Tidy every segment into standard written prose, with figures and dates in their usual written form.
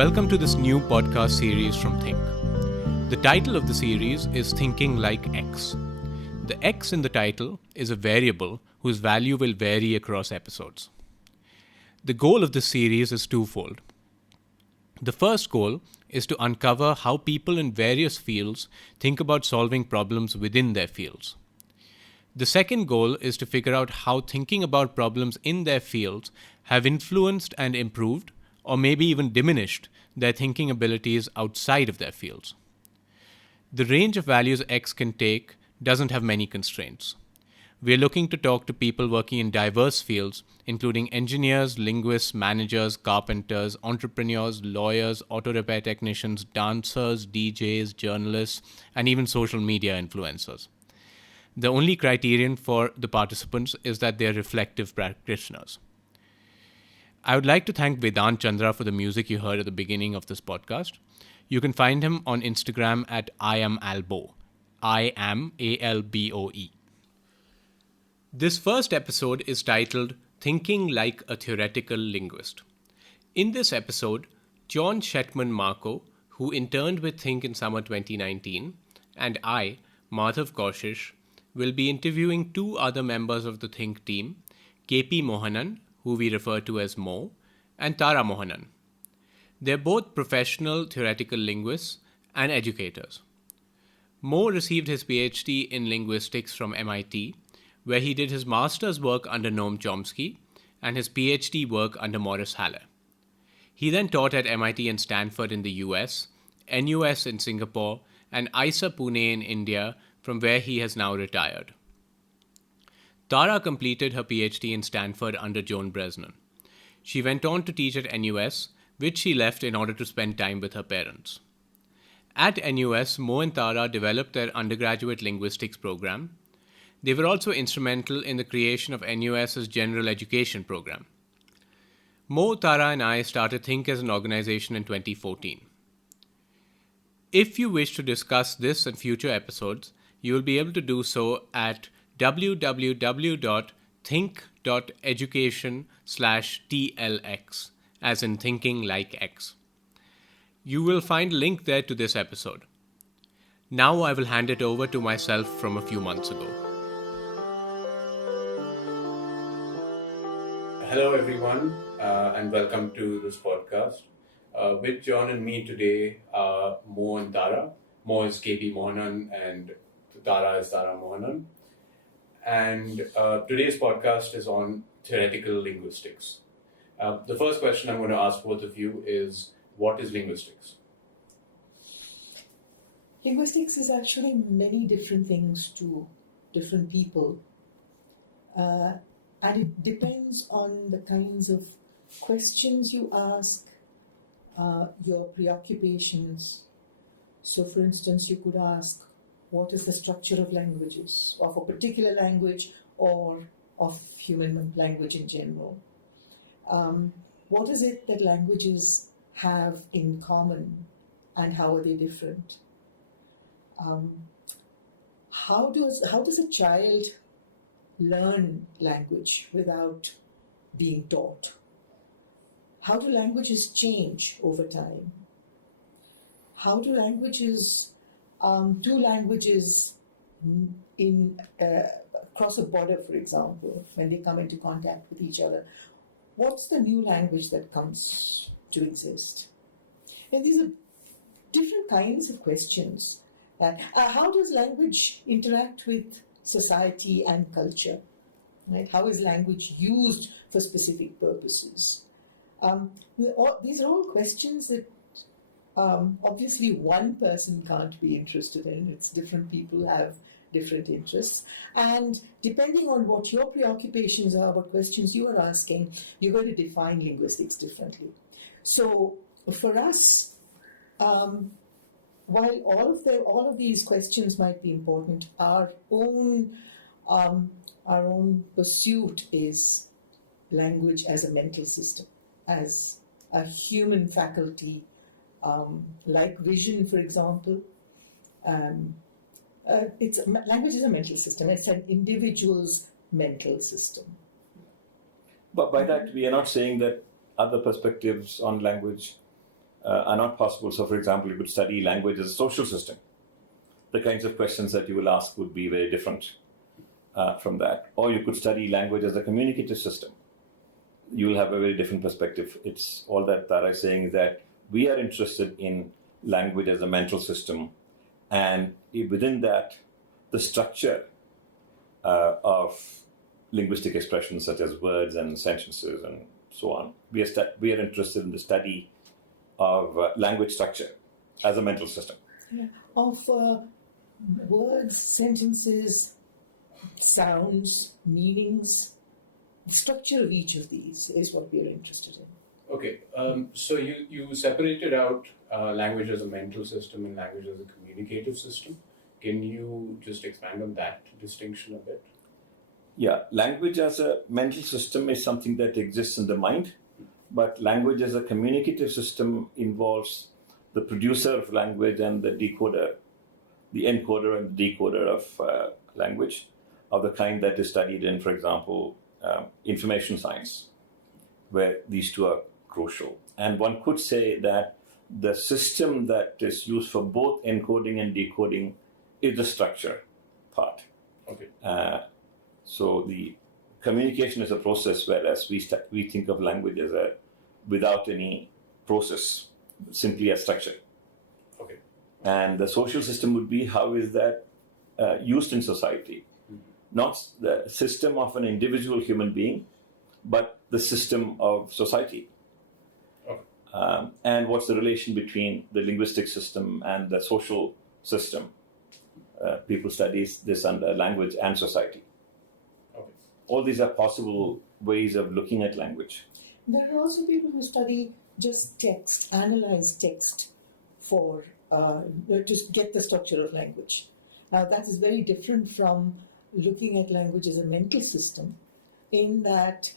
Welcome to this new podcast series from ThinQ. The title of the series is Thinking Like X. The X in the title is a variable whose value will vary across episodes. The goal of this series is twofold. The first goal is to uncover how people in various fields think about solving problems within their fields. The second goal is to figure out how thinking about problems in their fields have influenced and improved, or maybe even diminished, their thinking abilities outside of their fields. The range of values X can take doesn't have many constraints. We're looking to talk to people working in diverse fields, including engineers, linguists, managers, carpenters, entrepreneurs, lawyers, auto repair technicians, dancers, DJs, journalists, and even social media influencers. The only criterion for the participants is that they're reflective practitioners. I would like to thank Vedant Chandra for the music you heard at the beginning of this podcast. You can find him on Instagram at IamAlboe. I am ALBOE. This first episode is titled Thinking Like a Theoretical Linguist. In this episode, John Schettman Marko, who interned with ThinQ in summer 2019, and I, Madhav Kaushish, will be interviewing two other members of the ThinQ team, KP Mohanan, who we refer to as Mo, and Tara Mohanan. They're both professional theoretical linguists and educators. Mo received his PhD in linguistics from MIT, where he did his master's work under Noam Chomsky and his PhD work under Morris Halle. He then taught at MIT and Stanford in the US, NUS in Singapore, and IISER-Pune in India, from where he has now retired. Tara completed her PhD in Stanford under Joan Bresnan. She went on to teach at NUS, which she left in order to spend time with her parents. At NUS, Mo and Tara developed their undergraduate linguistics program. They were also instrumental in the creation of NUS's general education program. Mo, Tara, and I started ThinQ as an organization in 2014. If you wish to discuss this and future episodes, you will be able to do so at www.think.education/TLX, as in thinking like X. You will find a link there to this episode. Now I will hand it over to myself from a few months ago. Hello everyone, and welcome to this podcast. With John and me today are Mo and Tara. Mo is KP Mohanan and Tara is Tara Mohanan. And today's podcast is on theoretical linguistics. The first question I'm going to ask both of you is, what is linguistics? Linguistics is actually many different things to different people. And it depends on the kinds of questions you ask, your preoccupations. So for instance, you could ask, what is the structure of languages, of a particular language or of human language in general? What is it that languages have in common and how are they different? How does a child learn language without being taught? How do languages change over time? How do languages in across a border, for example, when they come into contact with each other, what's the new language that comes to exist? And these are different kinds of questions. How does language interact with society and culture? Right? How is language used for specific purposes? These are all questions that obviously one person can't be interested in. It's different people have different interests. And depending on what your preoccupations are, what questions you are asking, you're going to define linguistics differently. So for us, while all of these questions might be important, our own pursuit is language as a mental system, as a human faculty, like vision, for example. Language is a mental system. It's an individual's mental system. But by that, we are not saying that other perspectives on language are not possible. So, for example, you could study language as a social system. The kinds of questions that you will ask would be very different from that. Or you could study language as a communicative system. You will have a very different perspective. It's all that Tara is saying is that we are interested in language as a mental system, and within that, the structure of linguistic expressions such as words and sentences and so on. We are interested in the study of language structure as a mental system. Yeah. Of words, sentences, sounds, meanings, the structure of each of these is what we are interested in. Okay, so you separated out language as a mental system and language as a communicative system. Can you just expand on that distinction a bit? Yeah, language as a mental system is something that exists in the mind, but language as a communicative system involves the producer of language and the decoder, the encoder and the decoder of language, of the kind that is studied in, for example, information science, where these two are crucial. And one could say that the system that is used for both encoding and decoding is the structure part. Okay. So the communication is a process, whereas we think of language as without any process, simply a structure. Okay. And the social system would be how is that used in society, not the system of an individual human being, but the system of society. Okay. And what's the relation between the linguistic system and the social system? People study this under language and society. Okay. All these are possible ways of looking at language. There are also people who study just text, analyze text for to get the structure of language. Now that is very different from looking at language as a mental system, in that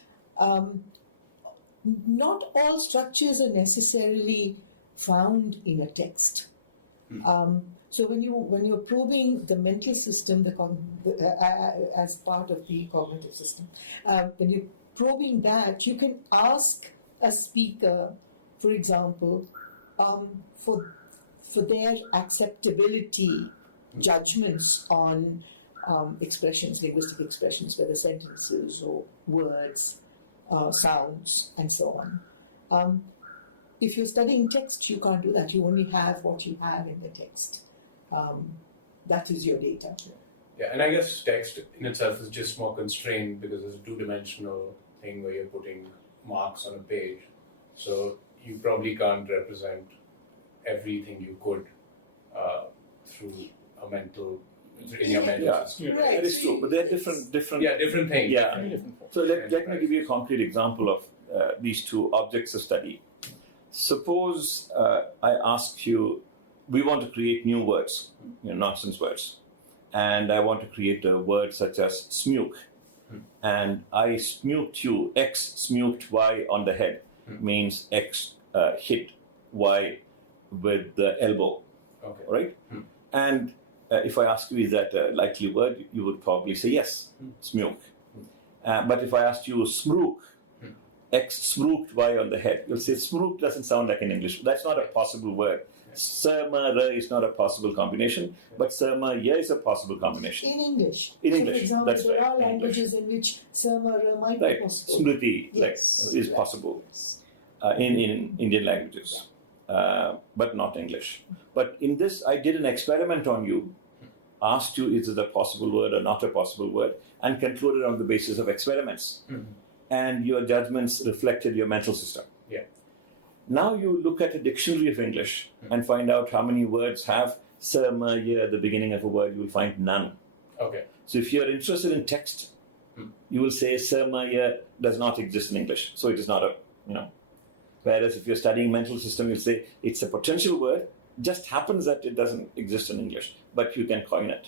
not all structures are necessarily found in a text. So when you're probing the mental system, as part of the cognitive system, when you're probing that, you can ask a speaker, for example, for their acceptability judgments on expressions, linguistic expressions, whether sentences or words, sounds, and so on. If you're studying text, you can't do that. You only have what you have in the text. That is your data. Yeah, and I guess text in itself is just more constrained because it's a two-dimensional thing where you're putting marks on a page. So you probably can't represent everything you could through a mental, in your mental system. Yeah, that is true. But they're different. Yeah, different things. Yeah. Different So let me give you a concrete example of these two objects of study. Suppose I ask you, we want to create new words, nonsense words, and I want to create a word such as smook, and I smoked you, X smoked Y on the head, means X hit Y with the elbow, Okay. right? And if I ask you, is that a likely word, you would probably say yes, smook. But if I asked you smook, X smooked Y on the head, you'll say smook doesn't sound like in English. That's not a possible word. Sirma is not a possible combination, but Sirma is a possible combination. In English. In So English, for example, that's there right. are In English. languages in which Sirma might be Right, possible. Smriti Yes. is possible in Indian languages, but not English. But in this, I did an experiment on you, asked you is it a possible word or not a possible word, and concluded on the basis of experiments. And your judgments reflected your mental system. Yeah. Now you look at a dictionary of English and find out how many words have Sirma at the beginning of a word. You will find none. Okay. So if you are interested in text, you will say Sirma does not exist in English. So it is not a, Whereas if you're studying mental system, you'll say it's a potential word, just happens that it doesn't exist in English, but you can coin it.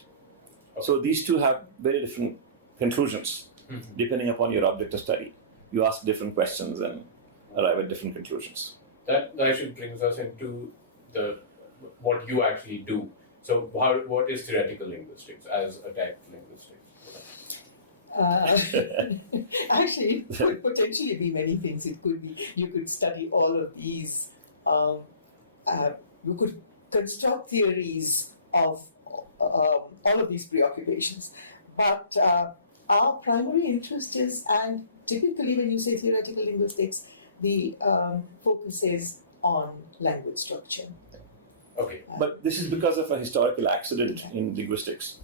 Okay. So these two have very different conclusions depending upon your object of study. You ask different questions and arrive at different conclusions. That actually brings us into what you actually do. So what is theoretical linguistics as a type of linguistics? Actually, it could potentially be many things. It could be you could study all of these we could construct theories of all of these preoccupations. But our primary interest is, and typically when you say theoretical linguistics, the focus is on language structure. Okay, but this is because of a historical accident in linguistics.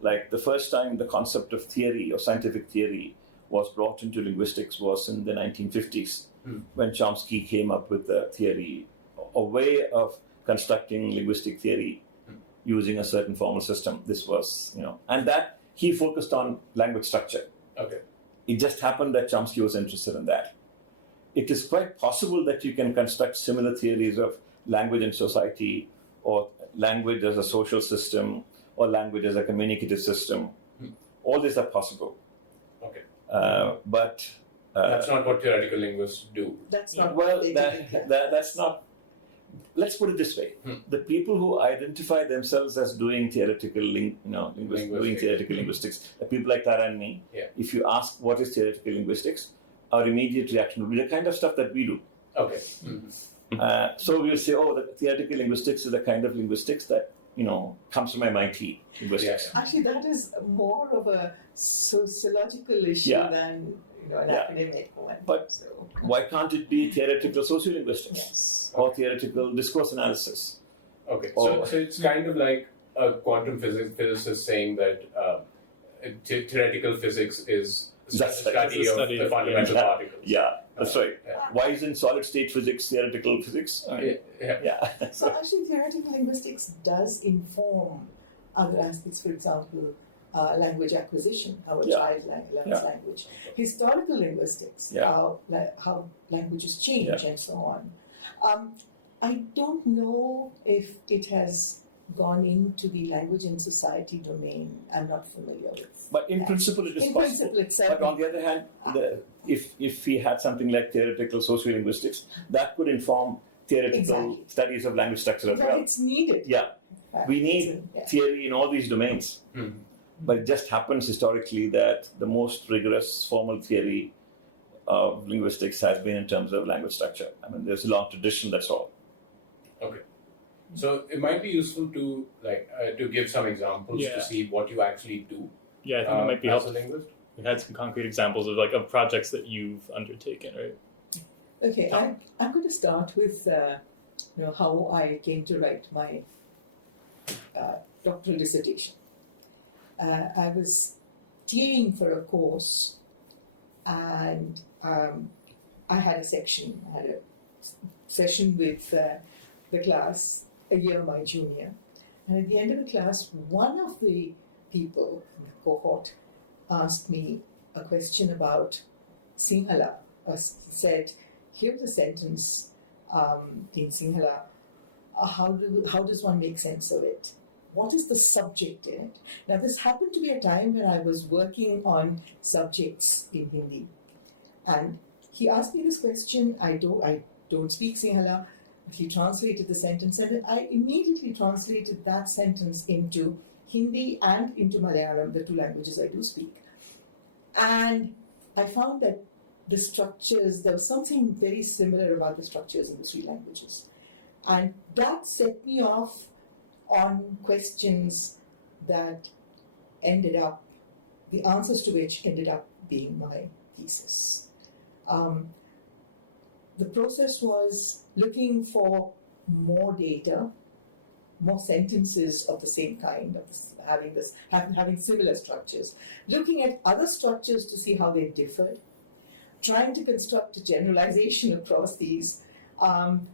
Like the first time the concept of theory or scientific theory was brought into linguistics was in the 1950s when Chomsky came up with the theory, a way of constructing linguistic theory using a certain formal system. This was, and that he focused on language structure. Okay. It just happened that Chomsky was interested in that. It is quite possible that you can construct similar theories of language and society, or language as a social system, or language as a communicative system. All these are possible. Okay. But that's not what theoretical linguists do. That's not that's not. Let's put it this way: the people who identify themselves as doing theoretical linguistics, the people like Tara and me. Yeah. If you ask what is theoretical linguistics, our immediate reaction would be the kind of stuff that we do. Okay. So we'll say, the theoretical linguistics is the kind of linguistics that comes from MIT linguistics. Yeah. Actually, that is more of a sociological issue than an academic one. But why can't it be theoretical sociolinguistics? Yes. Or theoretical discourse analysis? Okay, so it's kind of like a quantum physicist saying that theoretical physics is the study of the fundamental particles. Yeah, that's right. Yeah. Why isn't solid-state physics theoretical physics? So actually, theoretical linguistics does inform other aspects. For example, language acquisition, how a child learns language. Historical linguistics, how languages change and so on. I don't know if it has gone into the language and society domain. I'm not familiar with. But in principle, it is possible. Principle, it's but on the other hand, if we had something like theoretical sociolinguistics, that could inform theoretical studies of language structure as well. It's needed. Yeah, we need theory in all these domains. But it just happens historically that the most rigorous formal theory of linguistics has been in terms of language structure. I mean, there's a long tradition, that's all. Okay. So it might be useful to to give some examples to see what you actually do. Yeah, I think it might be helpful. As a linguist, we had some concrete examples of projects that you've undertaken, right? Okay, I'm going to start with how I came to write my doctoral dissertation. I was TAing for a course, and I had a session with the class a year my junior. And at the end of the class, one of the people in the cohort asked me a question about Sinhala. Said, here's a sentence in Sinhala. How does one make sense of it? What is the subject in it? Now, this happened to be a time when I was working on subjects in Hindi. And he asked me this question. I don't speak Sinhala. He translated the sentence, and I immediately translated that sentence into Hindi and into Malayalam, the two languages I do speak. And I found that the structures, there was something very similar about the structures in the three languages. And that set me off on questions that ended up, the answers to which ended up being my thesis. The process was looking for more data, more sentences of the same kind, having similar structures, looking at other structures to see how they differed, trying to construct a generalization across these,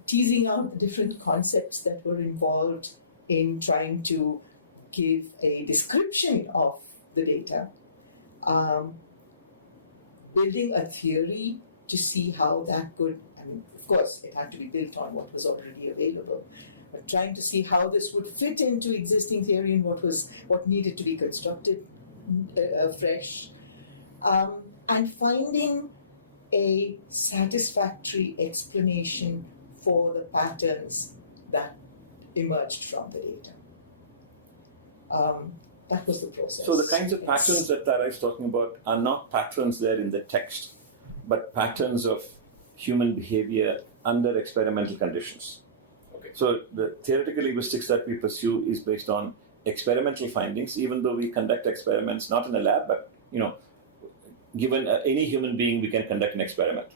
teasing out the different concepts that were involved in trying to give a description of the data, building a theory to see how that could, of course, it had to be built on what was already available, but trying to see how this would fit into existing theory and what needed to be constructed afresh, and finding a satisfactory explanation for the patterns that emerged from the data. That was the process. So the kinds of patterns that Tara is talking about are not patterns there in the text, but patterns of human behavior under experimental conditions. Okay. So the theoretical linguistics that we pursue is based on experimental findings, even though we conduct experiments not in a lab, but given any human being, we can conduct an experiment.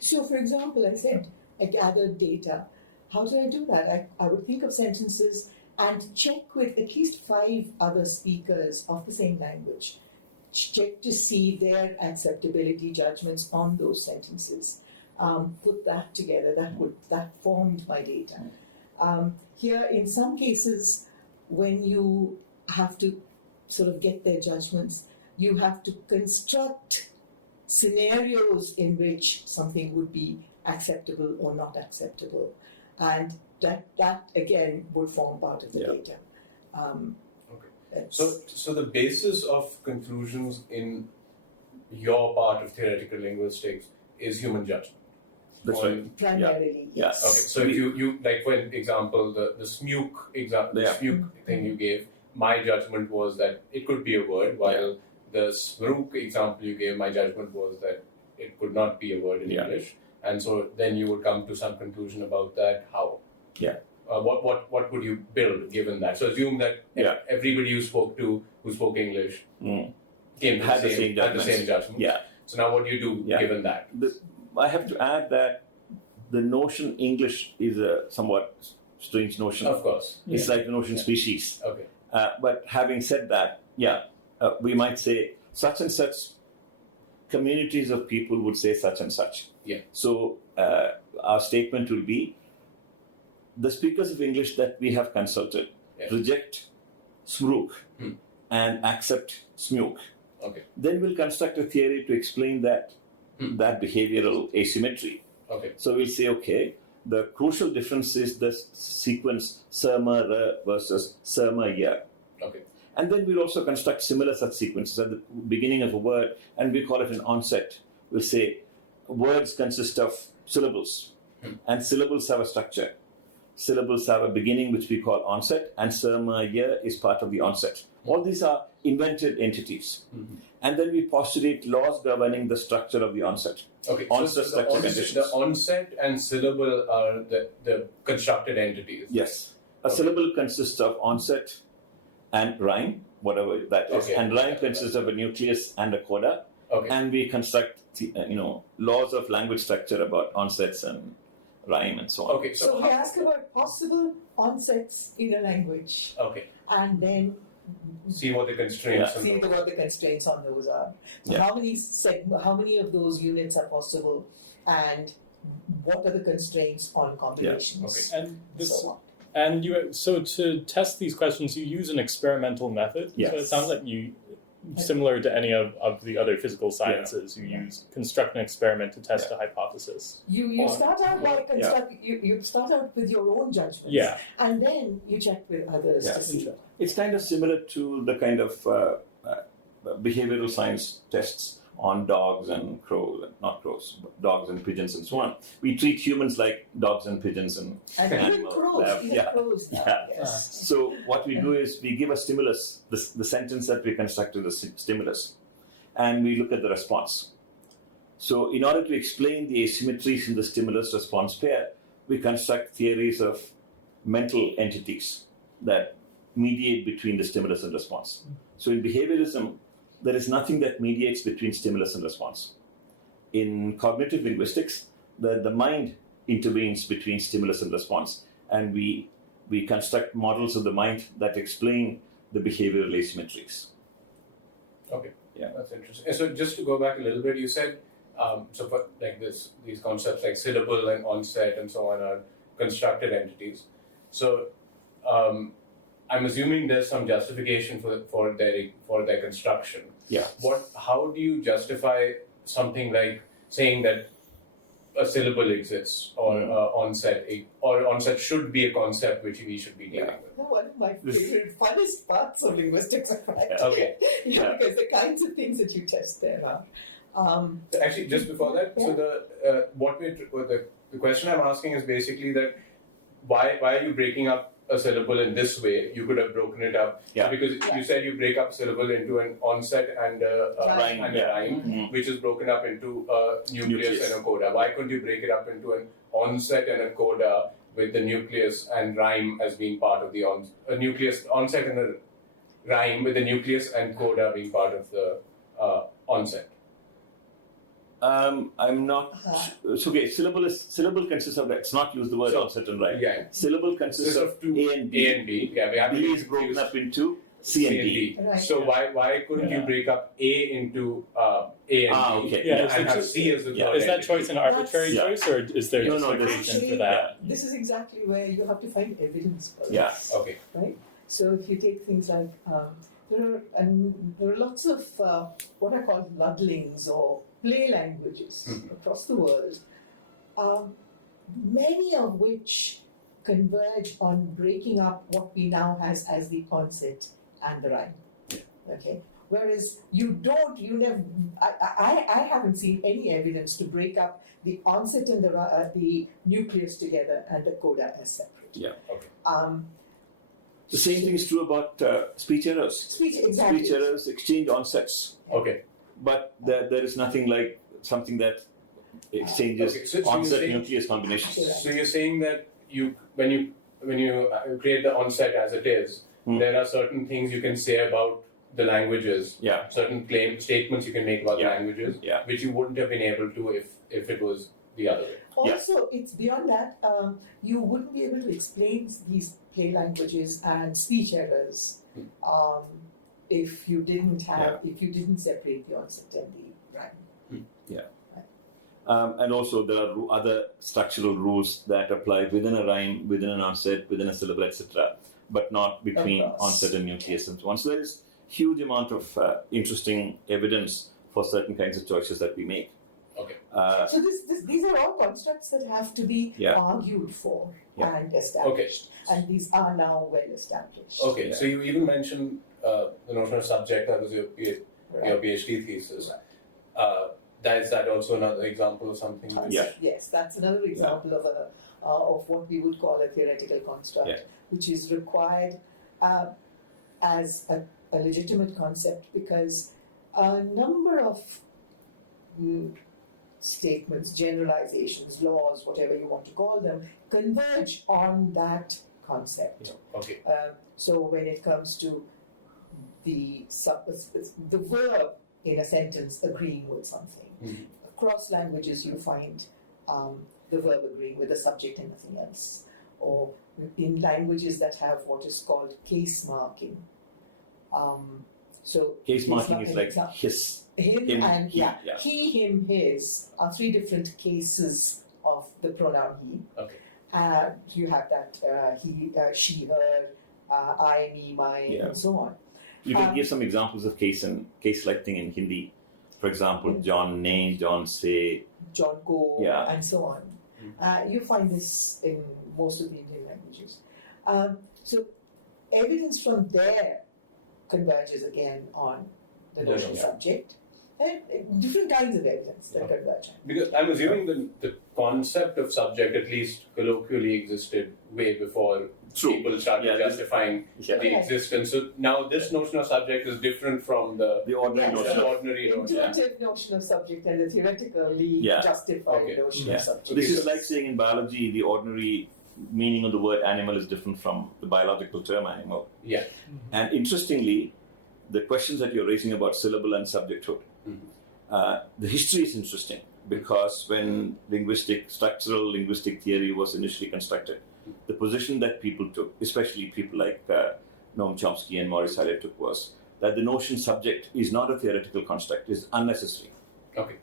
So, for example, I said I gathered data. How do I do that? I would think of sentences and check with at least 5 other speakers of the same language. Check to see their acceptability judgments on those sentences. Put that together. That formed my data. Here, in some cases, when you have to sort of get their judgments, you have to construct scenarios in which something would be acceptable or not acceptable. And that again would form part of the data. Okay. So the basis of conclusions in your part of theoretical linguistics is human judgment. That's right. Primarily, yes. Okay. So if you like, for example, the smook thing you gave, my judgment was that it could be a word, while the smook example you gave, my judgment was that it could not be a word in English. And so then you would come to some conclusion about that. How? Yeah. What would you build given that? So assume that everybody you spoke to who spoke English came to the same judgment. Yeah. So now what do you do given that? I have to add that the notion English is a somewhat strange notion. Of course. It's like the notion species. Okay. But having said that, we might say such and such communities of people would say such and such. Yeah. So our statement will be, the speakers of English that we have consulted reject smook and accept smook. Okay. Then we'll construct a theory to explain that behavioral asymmetry. Okay. So we'll say, okay, the crucial difference is the sequence serma versus serma ya. Okay. And then we'll also construct similar such sequences at the beginning of a word, and we call it an onset. We'll say words consist of syllables, and syllables have a structure. Syllables have a beginning, which we call onset, and serma ya is part of the onset. All these are invented entities. And then we postulate laws governing the structure of the onset. Okay, onset so the onset and syllable are the constructed entities. Yes. A syllable consists of onset and rhyme, whatever that is. Okay. And rhyme consists of a nucleus and a coda. Okay. And we construct laws of language structure about onsets and rhyme and so on. Okay, so we ask about possible onsets in a language. Okay. And then see what the constraints what the constraints on those are. So how many of those units are possible, and what are the constraints on combinations? Okay. So to test these questions, you use an experimental method. Yes. So it sounds like similar to any of the other physical sciences, you construct an experiment to test a hypothesis. You start out by you start out with your own judgments, and then you check with others to see. It's kind of similar to the kind of behavioral science tests on dogs and dogs and pigeons and so on. We treat humans like dogs and pigeons and animals. Crows. So what we do is we give a stimulus, the sentence that we construct is a stimulus, and we look at the response. So in order to explain the asymmetries in the stimulus-response pair, we construct theories of mental entities that mediate between the stimulus and response. So in behaviorism, there is nothing that mediates between stimulus and response. In cognitive linguistics, the mind intervenes between stimulus and response, and we construct models of the mind that explain the behavioral asymmetries. Okay, that's interesting. And so just to go back a little bit, you said so for like these concepts like syllable and onset and so on are constructed entities. So I'm assuming there's some justification for their construction. Yeah. How do you justify something like saying that a syllable exists or onset should be a concept which we should be dealing with? One of my favorite, funnest parts of linguistics are Okay. because the kinds of things that you test there are. Actually, just before that, so the question I'm asking is basically that why are you breaking up a syllable in this way? You could have broken it up because you said you break up syllable into an onset and a rhyme, which is broken up into a nucleus and a coda. Why couldn't you break it up into an onset and a coda with the nucleus and rhyme as being part of the a nucleus onset and a rhyme with the nucleus and coda being part of the onset. I'm not. So okay, syllable consists of. Let's not use the word onset and rhyme. Yeah. Syllable consists of two A and B. A and B. Yeah, we have B to is broken up into C and D. Right. So why couldn't you break up A into A and B? Okay. Yeah, And have C as the third Is that entity? choice an arbitrary Yeah. choice, or is there No, justification for that? This is exactly where you have to find evidence for Yeah. this. Okay. Right? So if you take things like, there are lots of what I call muddlings or play languages across the world, many of which converge on breaking up what we now has as the onset and the rhyme. Okay. Whereas I haven't seen any evidence to break up the onset and the nucleus together and the coda as separate. Yeah. Okay. The same thing is true about speech errors. Exactly. Speech errors exchange onsets, Okay. but there is nothing like something that exchanges Okay, so you're onset saying- nucleus combinations. So you're saying that when you create the onset as it is, there are certain things you can say about the languages, Yeah. certain statements you can make about the Yeah. languages, Yeah. which you wouldn't have been able to if it was the other way. Also, it's beyond that. You wouldn't be able to explain these play languages and speech errors if you didn't separate the onset and the rhyme. And also there are other structural rules that apply within a rhyme, within an onset, within a syllable, etc., but not between Of course. onset and nucleus and so on. So there is huge amount of interesting evidence for certain kinds of choices that we make. Okay. So these are all constructs that have to be Yeah. argued for Yeah. and established, and these are now well established. Okay, Yeah. so you even mentioned the notion of subject, that was your Right. PhD thesis. Is that also another example of something? Which, Yeah. Yes, that's another example of what we would call a theoretical construct, Yeah. which is required as a legitimate concept because a number of statements, generalizations, laws, whatever you want to call them, converge on that concept. Okay. So when it comes to the verb in a sentence agreeing with something, across languages you find the verb agreeing with the subject and nothing else. Or in languages that have what is called case marking. So Case marking is like example. his. Him Him, and he, yeah. he, him, his are three different cases of the pronoun he. Okay. You have that he, she, her, I, me, mine, Yeah. and so on. You can give some examples of case-like thing in Hindi. For example, John ne, John say. John go, Yeah. and so on. You find this in most of the Indian languages. So evidence from there converges again on the notion of subject. And different kinds of evidence that converge. Because I'm assuming the concept of subject, at least colloquially, existed way before people started justifying the existence. So now this notion of subject is different from the ordinary notion. ordinary notion. Intuitive notion of subject and the theoretically justified notion of subject. So this is like saying in biology, the ordinary meaning of the word animal is different from the biological term animal. Yeah. And interestingly, the questions that you're raising about syllable and subjecthood, the history is interesting because when structural linguistic theory was initially constructed, the position that people took, especially people like Noam Chomsky and Morris Halle took, was that the notion subject is not a theoretical construct, is unnecessary. Okay.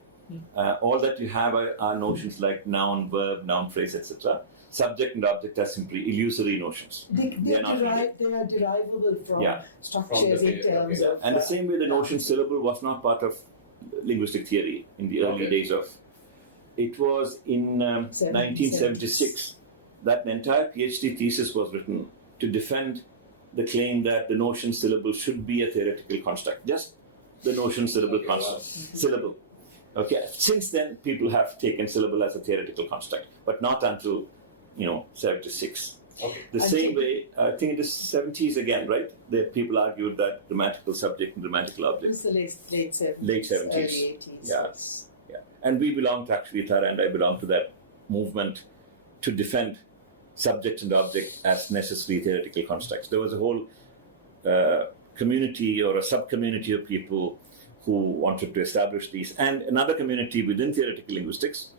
All that you have are notions like noun, verb, noun phrase, etc. Subject and object are simply illusory notions. They are derivable from structures in terms of... And the same way the notion syllable was not part of linguistic theory in the early days of... It was in 1976 that an entire PhD thesis was written to defend the claim that the notion syllable should be a theoretical construct. Just the notion syllable construct. Syllable. Okay. Since then, people have taken syllable as a theoretical construct, but not until 76. Okay. The same way, I think in the 70s again, right? The people argued that grammatical subject and grammatical object. It's the late 70s. Late 70s. Early 80s. Yeah. Yeah. And we belong to, actually, Tara and I belong to that movement to defend subject and object as necessary theoretical constructs. There was a whole community or a sub-community of people who wanted to establish these, and another community within theoretical linguistics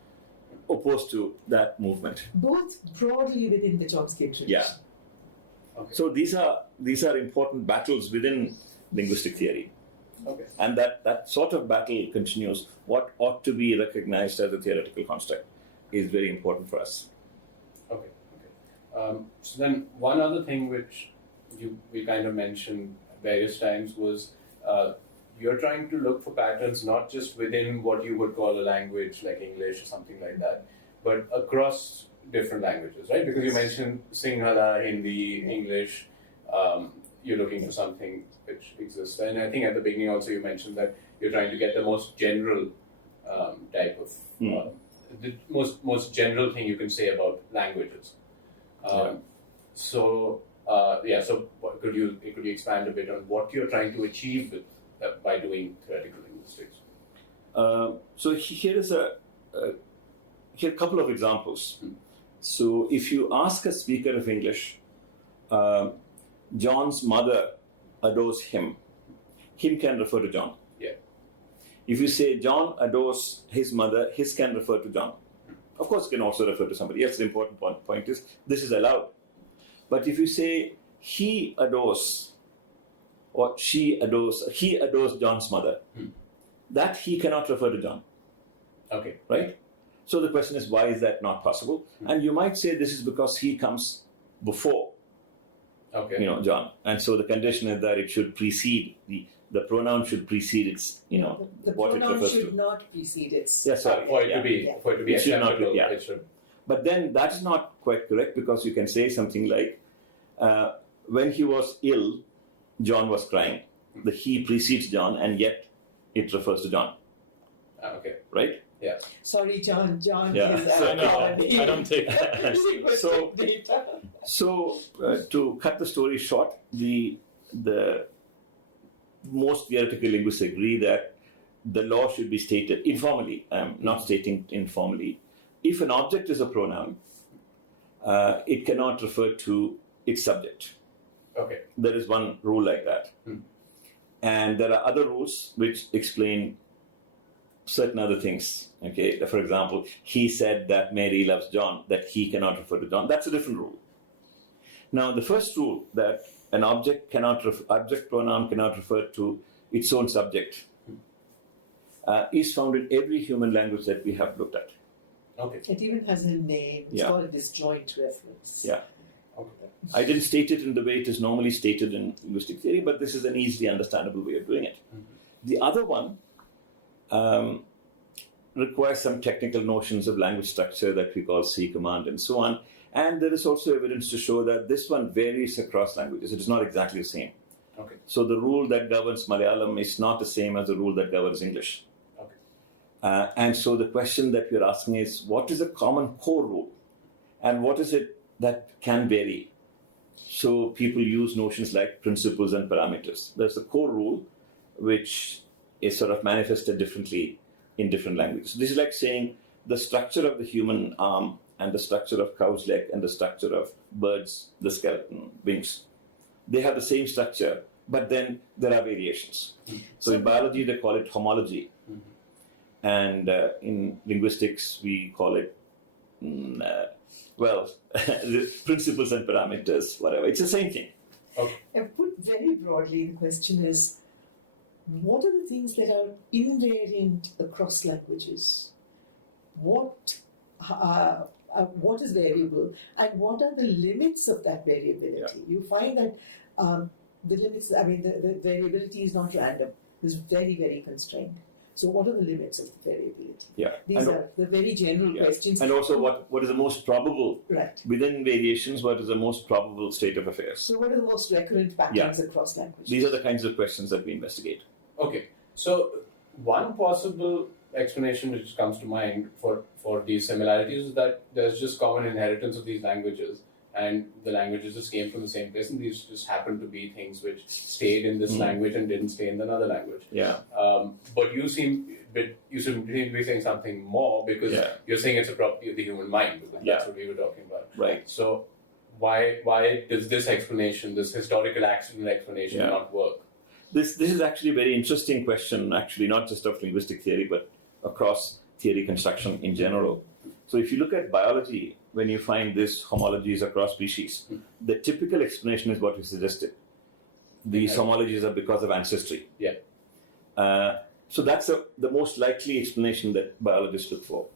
opposed to that movement. Both broadly within the Chomsky tradition. Yeah. Okay. So these are important battles within linguistic theory. Okay. And that sort of battle continues. What ought to be recognized as a theoretical construct is very important for us. Okay. So then one other thing which we kind of mentioned various times was you're trying to look for patterns not just within what you would call a language like English or something like that, but across different languages, right? Because you mentioned Sinhala, Hindi, English, you're looking for something which exists. And I think at the beginning also you mentioned that you're trying to get the most general type of, the most general thing you can say about languages. So could you expand a bit on what you're trying to achieve with, by doing theoretical linguistics? So here are a couple of examples. So if you ask a speaker of English, John's mother adores him. Him can refer to John. Yeah. If you say John adores his mother, his can refer to John. Of course, it can also refer to somebody else. The important point is this is allowed. But if you say he adores or he adores John's mother, that he cannot refer to John. Okay. Right? So the question is, why is that not possible? And you might say this is because he comes before, John. And so the condition is that it should precede, the pronoun should precede its, what it refers to. The pronoun should not precede its. Yes, sorry. For it to be It should not be, acceptable, yeah. it should. But then that's not quite correct, because you can say something like, when he was ill, John was crying. The he precedes John, and yet it refers to John. Okay. Right? Yeah. Sorry, John. Yeah. Is I know. I don't take that. So to cut the story short, the most theoretical linguists agree that the law should be stated informally. Not stating informally. If an object is a pronoun, it cannot refer to its subject. Okay. There is one rule like that. And there are other rules which explain certain other things. Okay, for example, he said that Mary loves John, that he cannot refer to John. That's a different rule. Now, the first rule, that an object pronoun cannot refer to its own subject, is found in every human language that we have looked at. Okay. It even has a name. It's called a disjoint reference. Yeah. Okay. I didn't state it in the way it is normally stated in linguistic theory, but this is an easily understandable way of doing it. The other one requires some technical notions of language structure that we call C command and so on. And there is also evidence to show that this one varies across languages. It is not exactly the same. Okay. So the rule that governs Malayalam is not the same as the rule that governs English. Okay. And so the question that we're asking is, what is a common core rule? And what is it that can vary? So people use notions like principles and parameters. There's the core rule, which is sort of manifested differently in different languages. This is like saying the structure of the human arm and the structure of cow's leg and the structure of birds, the skeleton, wings. They have the same structure, but then there are variations. So in biology, they call it homology. And in linguistics, we call it, principles and parameters, whatever. It's the same thing. Okay. And put very broadly, the question is, what are the things that are invariant across languages? What is variable, and what are the limits of that variability? Yeah. You find that the limits, the variability is not random. It's very, very constrained. So what are the limits of variability? Yeah. These are the very general questions. And also what is the most probable, right, within variations, what is the most probable state of affairs? So what are the most recurrent patterns across languages? These are the kinds of questions that we investigate. Okay. So one possible explanation which comes to mind for these similarities is that there's just common inheritance of these languages, and the languages just came from the same place, and these just happen to be things which stayed in this language and didn't stay in another language. Yeah. But you seem, but you should be saying something more because you're saying it's a property of the human mind, because that's what we were talking about. Right. So why does this explanation, this historical accident explanation, not work? This is actually a very interesting question, actually, not just of linguistic theory, but across theory construction in general. So if you look at biology, when you find these homologies across species, the typical explanation is what you suggested. These homologies are because of ancestry. Yeah. So that's the most likely explanation that biologists look for.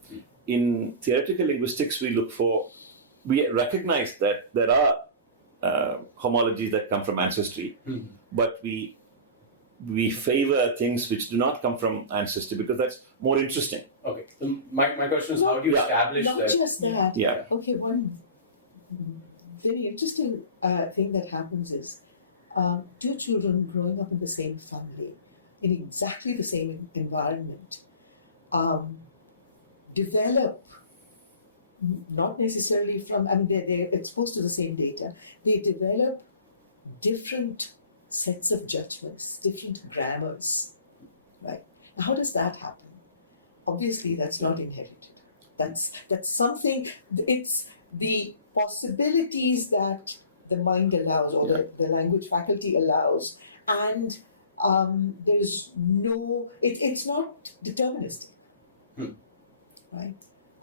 In theoretical linguistics, we recognize that there are homologies that come from ancestry, but we favor things which do not come from ancestry because that's more interesting. Okay. My question is, how do you establish not that? Not just that. Yeah. Okay, one very interesting thing that happens is two children growing up in the same family, in exactly the same environment, develop, not necessarily from, they're exposed to the same data, they develop different sets of judgments, different grammars, right? Now, how does that happen? Obviously, that's not inherited. That's something, it's the possibilities that the mind allows, or the language faculty allows, and there's no, it's not deterministic, right?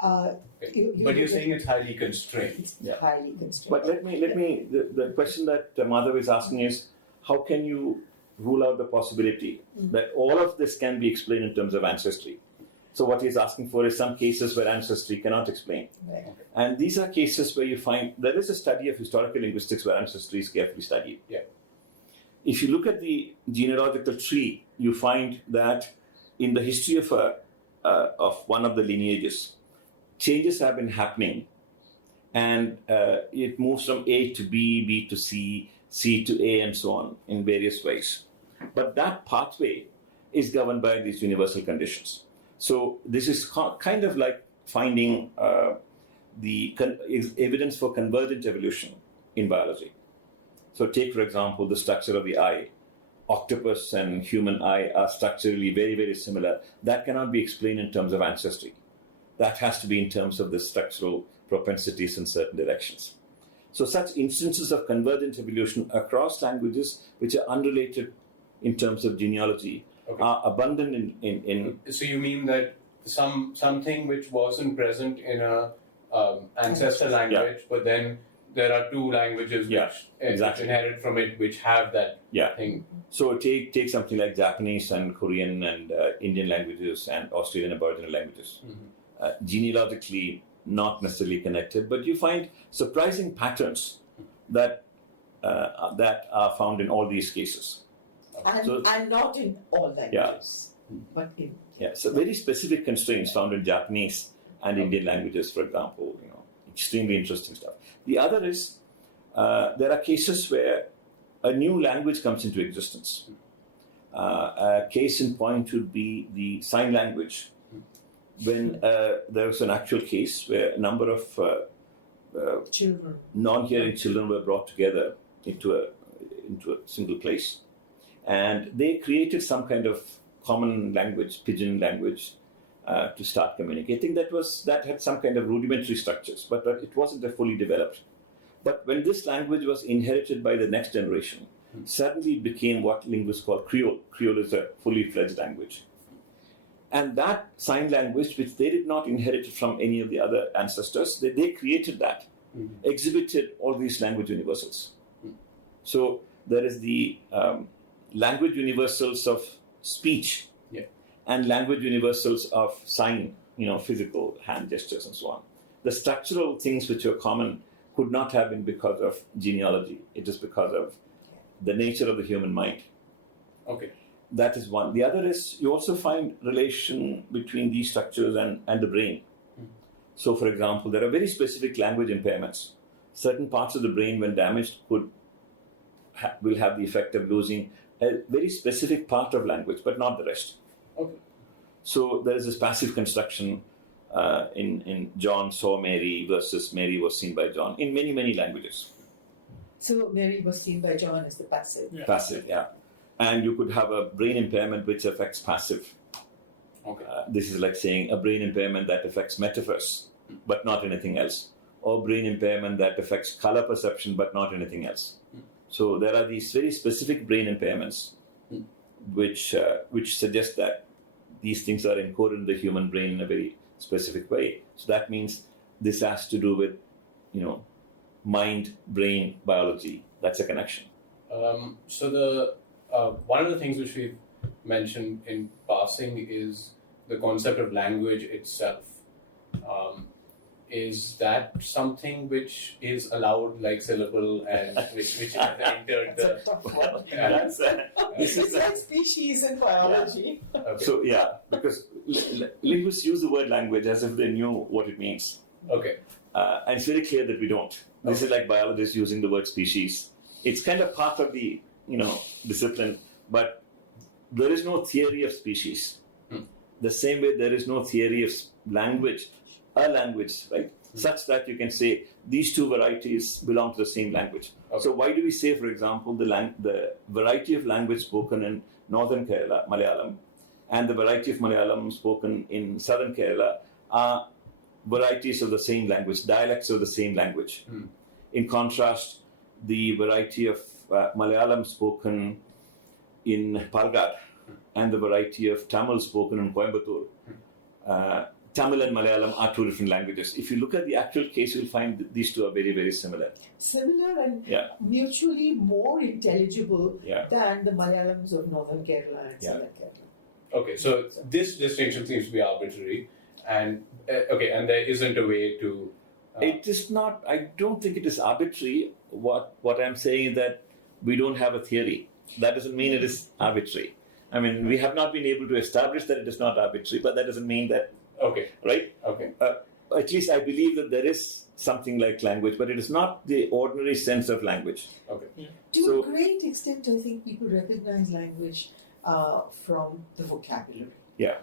But you're saying it's highly constrained. It's highly constrained. But let me the question that Madhav is asking is, how can you rule out the possibility that all of this can be explained in terms of ancestry? So what he's asking for is some cases where ancestry cannot explain. Right. And these are cases where you find, there is a study of historical linguistics where ancestry is carefully studied. Yeah. If you look at the genealogical tree, you find that in the history of one of the lineages, changes have been happening, and it moves from A to B, B to C, C to A, and so on in various ways. But that pathway is governed by these universal conditions. So this is kind of like finding the evidence for convergent evolution in biology. So take, for example, the structure of the eye. Octopus and human eye are structurally very, very similar. That cannot be explained in terms of ancestry. That has to be in terms of the structural propensities in certain directions. So such instances of convergent evolution across languages, which are unrelated in terms of genealogy, are abundant in. So you mean that something which wasn't present in a ancestor language, but then there are two languages which inherit from it, which have that thing. So take something like Japanese and Korean and Indian languages and Australian Aboriginal languages. Genealogically not necessarily connected, but you find surprising patterns that are found in all these cases. And not in all languages, but in... So very specific constraints found in Japanese and Indian languages, for example, extremely interesting stuff. The other is, there are cases where a new language comes into existence. A case in point would be the sign language. When there was an actual case where a number of children, non-hearing children were brought together into a single place, and they created some kind of common language, pidgin language, to start communicating. That had some kind of rudimentary structures, but it wasn't fully developed. But when this language was inherited by the next generation, suddenly it became what linguists call Creole. Creole is a fully fledged language. And that sign language, which they did not inherit from any of the other ancestors, they created that, exhibited all these language universals. So there is the language universals of speech and language universals of sign, physical hand gestures and so on. The structural things which are common could not have been because of genealogy. It is because of the nature of the human mind. Okay. That is one. The other is you also find relation between these structures and the brain. So, for example, there are very specific language impairments. Certain parts of the brain, when damaged, will have the effect of losing a very specific part of language, but not the rest. Okay. So there is this passive construction in John saw Mary versus Mary was seen by John in many, many languages. So Mary was seen by John as the passive. Passive, And you could have a brain impairment which affects passive. Okay. This is like saying a brain impairment that affects metaphors, but not anything else, or brain impairment that affects color perception, but not anything else. So there are these very specific brain impairments, which suggest that these things are encoded in the human brain in a very specific way. So that means this has to do with, mind, brain, biology. That's a connection. So the one of the things which we've mentioned in passing is the concept of language itself. Is that something which is allowed, like syllable, and which is entered That's a tough one. This is It's like species in biology. Okay. So because linguists use the word language as if they knew what it means. Okay. And it's very clear that we don't. This is like biologists using the word species. It's kind of part of the discipline, but there is no theory of species. The same way there is no theory of language, a language, right? Such that you can say these two varieties belong to the same language. Okay. So why do we say, for example, the variety of language spoken in northern Kerala, Malayalam, and the variety of Malayalam spoken in southern Kerala are varieties of the same language, dialects of the same language. In contrast, the variety of Malayalam spoken in Palghar and the variety of Tamil spoken in Coimbatore, Tamil and Malayalam are two different languages. If you look at the actual case, you'll find that these two are very, very similar. Similar and mutually more intelligible than the Malayalams of northern Kerala and southern Kerala. Okay, so this distinction seems to be arbitrary, and and there isn't a way to. It is not. I don't think it is arbitrary. What I'm saying is that we don't have a theory. That doesn't mean it is arbitrary. I mean, we have not been able to establish that it is not arbitrary, but that doesn't mean that. Okay. Right? Okay. At least I believe that there is something like language, but it is not the ordinary sense of language. Okay. To a great extent, I think people recognize language from the vocabulary. Yeah.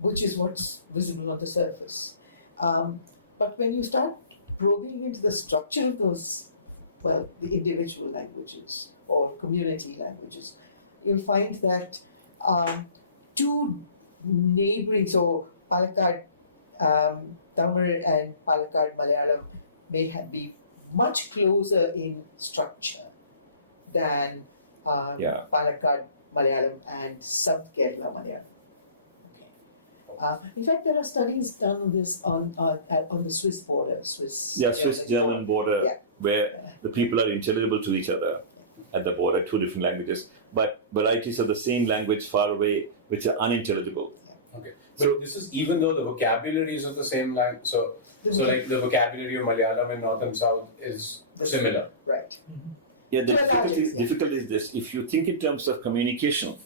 Which is what's visible on the surface. But when you start probing into the structure of those, the individual languages or community languages, you'll find that two neighboring, so Palakkad Tamil and Palakkad Malayalam may be much closer in structure than Palakkad Malayalam and South Kerala Malayalam. In fact, there are studies done on this on the Swiss border, Swiss-German border, where the people are intelligible to each other at the border, two different languages, but varieties of the same language far away, which are unintelligible. Okay, so this is even though the vocabulary is of the same language. So like the vocabulary of Malayalam in North and South is similar. Right. Mm-hmm. Yeah, the difficulty is this. If you think in terms of communication,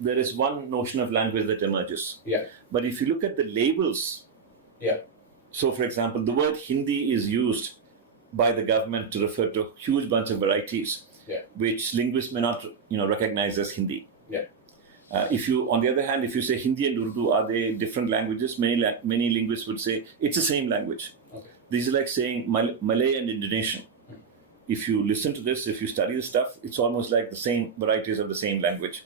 there is one notion of language that emerges. Yeah. But if you look at the labels, so for example, the word Hindi is used by the government to refer to a huge bunch of varieties, which linguists may not, recognize as Hindi. Yeah. If you, on the other hand, if you say Hindi and Urdu, are they different languages? Many linguists would say it's the same language. Okay. This is like saying Malay and Indonesian. If you listen to this, if you study the stuff, it's almost like the same varieties of the same language.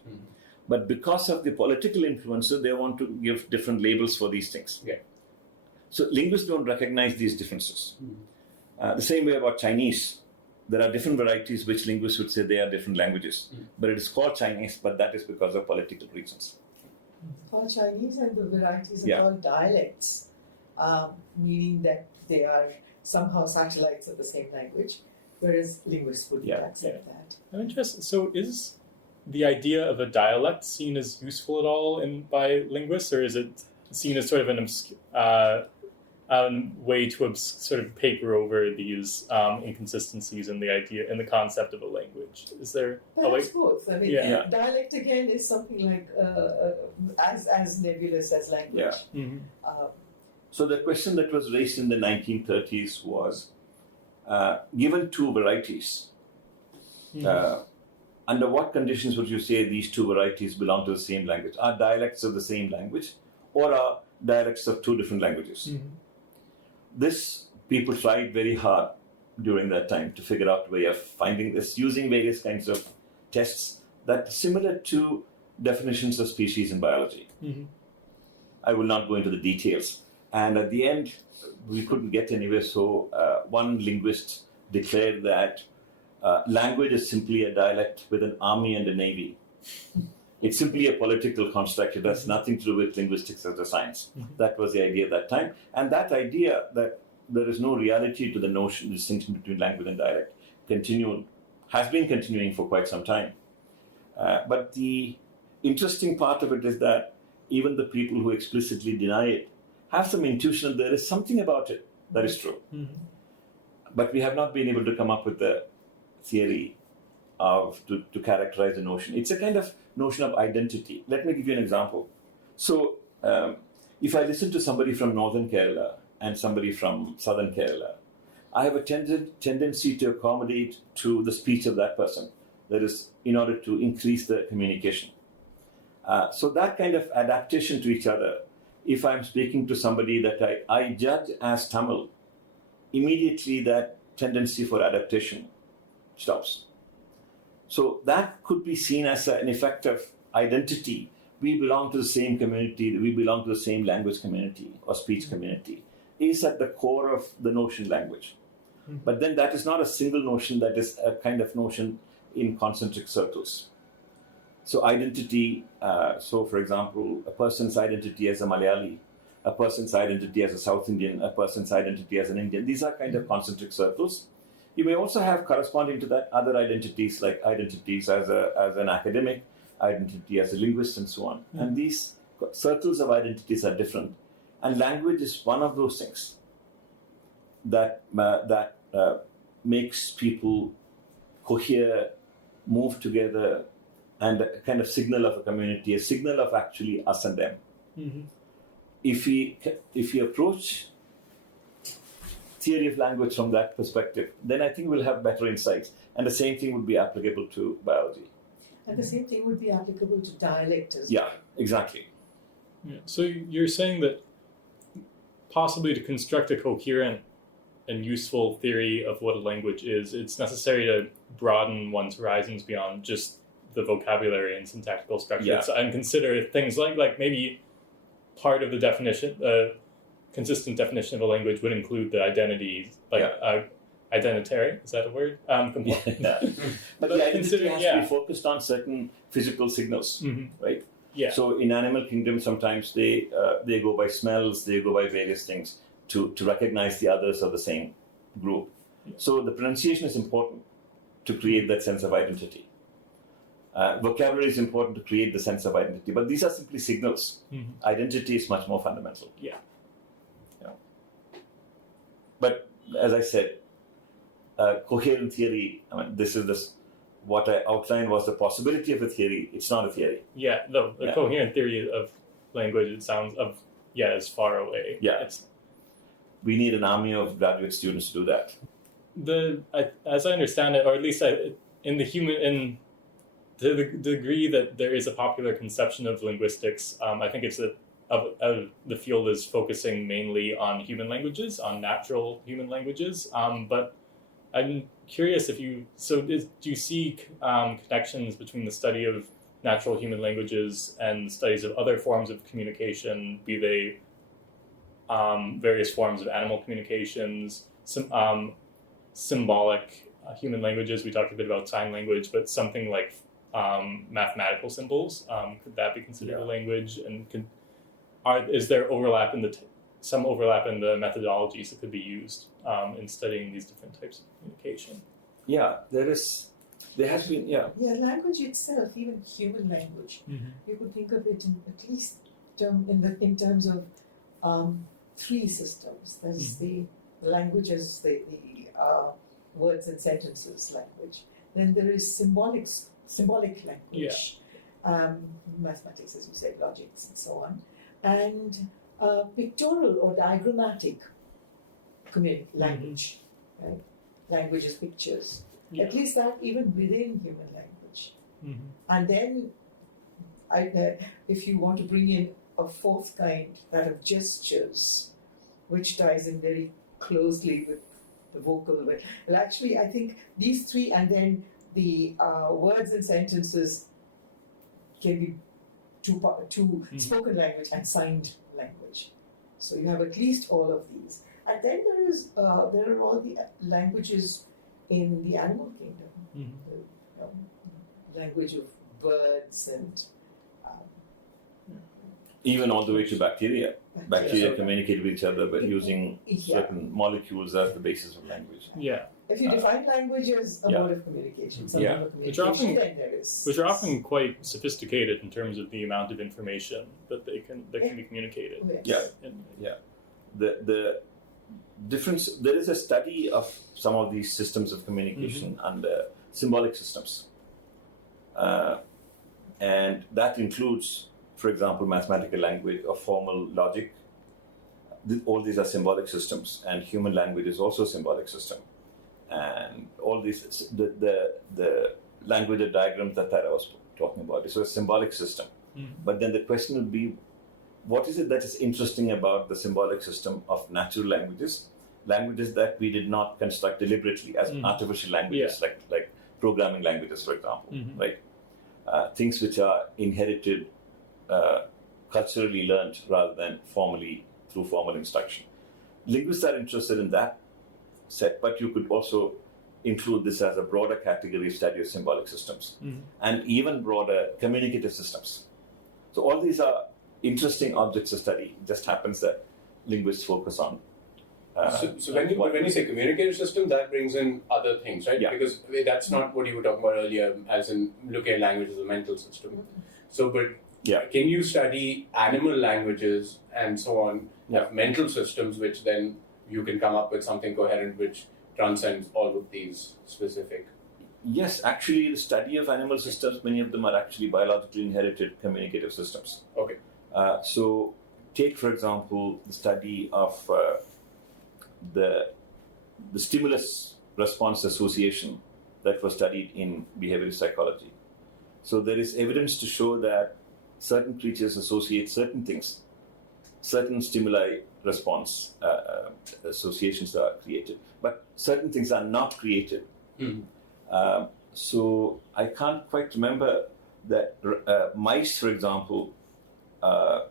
But because of the political influences, they want to give different labels for these things. Yeah. So linguists don't recognize these differences. The same way about Chinese. There are different varieties which linguists would say they are different languages. But it is called Chinese, but that is because of political reasons. It's called Chinese and the varieties are called dialects, meaning that they are somehow satellites of the same language, whereas linguists wouldn't accept that. I'm interested. So is the idea of a dialect seen as useful at all by linguists, or is it seen as sort of an way to sort of paper over these inconsistencies in the idea, in the concept of a language? Is there a way? Perhaps both. I mean, dialect again is something like as nebulous as language. Yeah. So the question that was raised in the 1930s was, given two varieties, under what conditions would you say these two varieties belong to the same language? Are dialects of the same language, or are dialects of two different languages? This, people tried very hard during that time to figure out a way of finding this, using various kinds of tests that similar to definitions of species in biology. Mm-hmm. I will not go into the details. And at the end, we couldn't get anywhere, so one linguist declared that language is simply a dialect with an army and a navy. It's simply a political construct. It has nothing to do with linguistics as a science. Mm-hmm. That was the idea at that time. And that idea that there is no reality to the notion, distinction between language and dialect, has been continuing for quite some time. But the interesting part of it is that even the people who explicitly deny it have some intuition that there is something about it that is true. Mm-hmm. But we have not been able to come up with a theory to characterize the notion. It's a kind of notion of identity. Let me give you an example. So if I listen to somebody from northern Kerala and somebody from southern Kerala, I have a tendency to accommodate to the speech of that person. That is, in order to increase the communication. So that kind of adaptation to each other, if I'm speaking to somebody that I judge as Tamil, immediately that tendency for adaptation stops. So that could be seen as an effect of identity. We belong to the same community, we belong to the same language community or speech community, is at the core of the notion language. Mm-hmm. But then that is not a single notion, that is a kind of notion in concentric circles. So identity, so for example, a person's identity as a Malayali, a person's identity as a South Indian, a person's identity as an Indian, these are kind of concentric circles. You may also have corresponding to that other identities, like identities as an academic, identity as a linguist, and so on. Mm-hmm. And these circles of identities are different. And language is one of those things that makes people cohere, move together, and a kind of signal of a community, a signal of actually us and them. Mm-hmm. If we approach theory of language from that perspective, then I think we'll have better insights. And the same thing would be applicable to biology. And the same thing would be applicable to dialect as well. Yeah, exactly. Yeah. So you're saying that possibly to construct a coherent and useful theory of what a language is, it's necessary to broaden one's horizons beyond just the vocabulary and syntactical structure, and consider things like maybe part of the definition, consistent definition of a language would include the identity, identitary, is that a word? But the identity has to be focused on certain physical signals, mm-hmm. right? Yeah. So in animal kingdom, sometimes they go by smells, they go by various things to recognize the others of the same group. Yeah. So the pronunciation is important to create that sense of identity. Vocabulary is important to create the sense of identity, but these are simply signals. Mm-hmm. Identity is much more fundamental. Yeah. But as I said, coherent theory, what I outlined was the possibility of a theory. It's not a theory. Yeah, no, the coherent theory of language, it sounds is far away. Yeah. We need an army of graduate students to do that. As I understand it, or at least to the degree that there is a popular conception of linguistics, I think it's the field is focusing mainly on human languages, on natural human languages. But I'm curious do you see connections between the study of natural human languages and studies of other forms of communication, be they various forms of animal communications, symbolic human languages? We talked a bit about sign language, but something like mathematical symbols, could that be considered a language? And is there overlap in some overlap in the methodologies that could be used in studying these different types of communication? Yeah, there has been. Yeah, language itself, even human language, mm-hmm. you could think of it at least in terms of three systems. There's mm-hmm. the language as the words and sentences language. Then there is symbolic language, mathematics, as you said, logics, and so on, and pictorial or diagrammatic language, mm-hmm. right? Language is pictures. Yeah. At least that even within human language. Mm-hmm. And then, if you want to bring in a fourth kind, that of gestures, which ties in very closely with the vocal. Well, actually, I think these three, and then the words and sentences can be to spoken language and signed language. So you have at least all of these. And then there are all the languages in the animal kingdom. The language of birds and even all the way to bacteria. Bacteria communicate with each other by using Yeah. certain molecules as the basis of language. Yeah. If you define language as a mode of communication, some Yeah. mode of Which are communication, often- then there is. Which are often quite sophisticated in terms of the amount of information that can be communicated. Yes. Yeah. The difference, there is a study of some of these systems of communication under symbolic systems. And that includes, for example, mathematical language or formal logic. All these are symbolic systems, and human language is also a symbolic system. And all these, the language diagrams that Tara was talking about, is a symbolic system. But then the question would be, what is it that is interesting about the symbolic system of natural languages? Languages that we did not construct deliberately as artificial languages, like programming languages, for example, right? Things which are inherited, culturally learned rather than formally through formal instruction. Linguists are interested in that set, but you could also include this as a broader category of study of symbolic systems and even broader communicative systems. So all these are interesting objects of study. It just happens that linguists focus on. So when you say communicative system, that brings in other things, right? Yeah. Because that's not what you were talking about earlier, as in looking at language as a mental system. So, but can you study animal languages and so on, have mental systems, which then you can come up with something coherent which transcends all of these specific? Yes, actually, the study of animal systems, many of them are actually biologically inherited communicative systems. Okay. So, take for example the study of the stimulus response association that was studied in behavioral psychology. So there is evidence to show that certain creatures associate certain things, certain stimuli response associations are created, but certain things are not created. So I can't quite remember that mice, for example,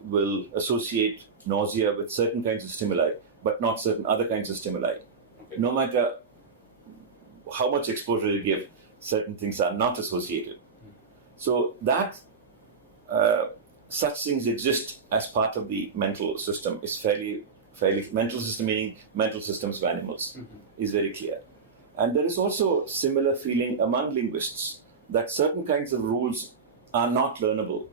will associate nausea with certain kinds of stimuli, but not certain other kinds of stimuli. Okay. No matter how much exposure you give, certain things are not associated. So that such things exist as part of the mental system is fairly mental system, meaning mental systems of animals, is very clear. And there is also similar feeling among linguists that certain kinds of rules are not learnable.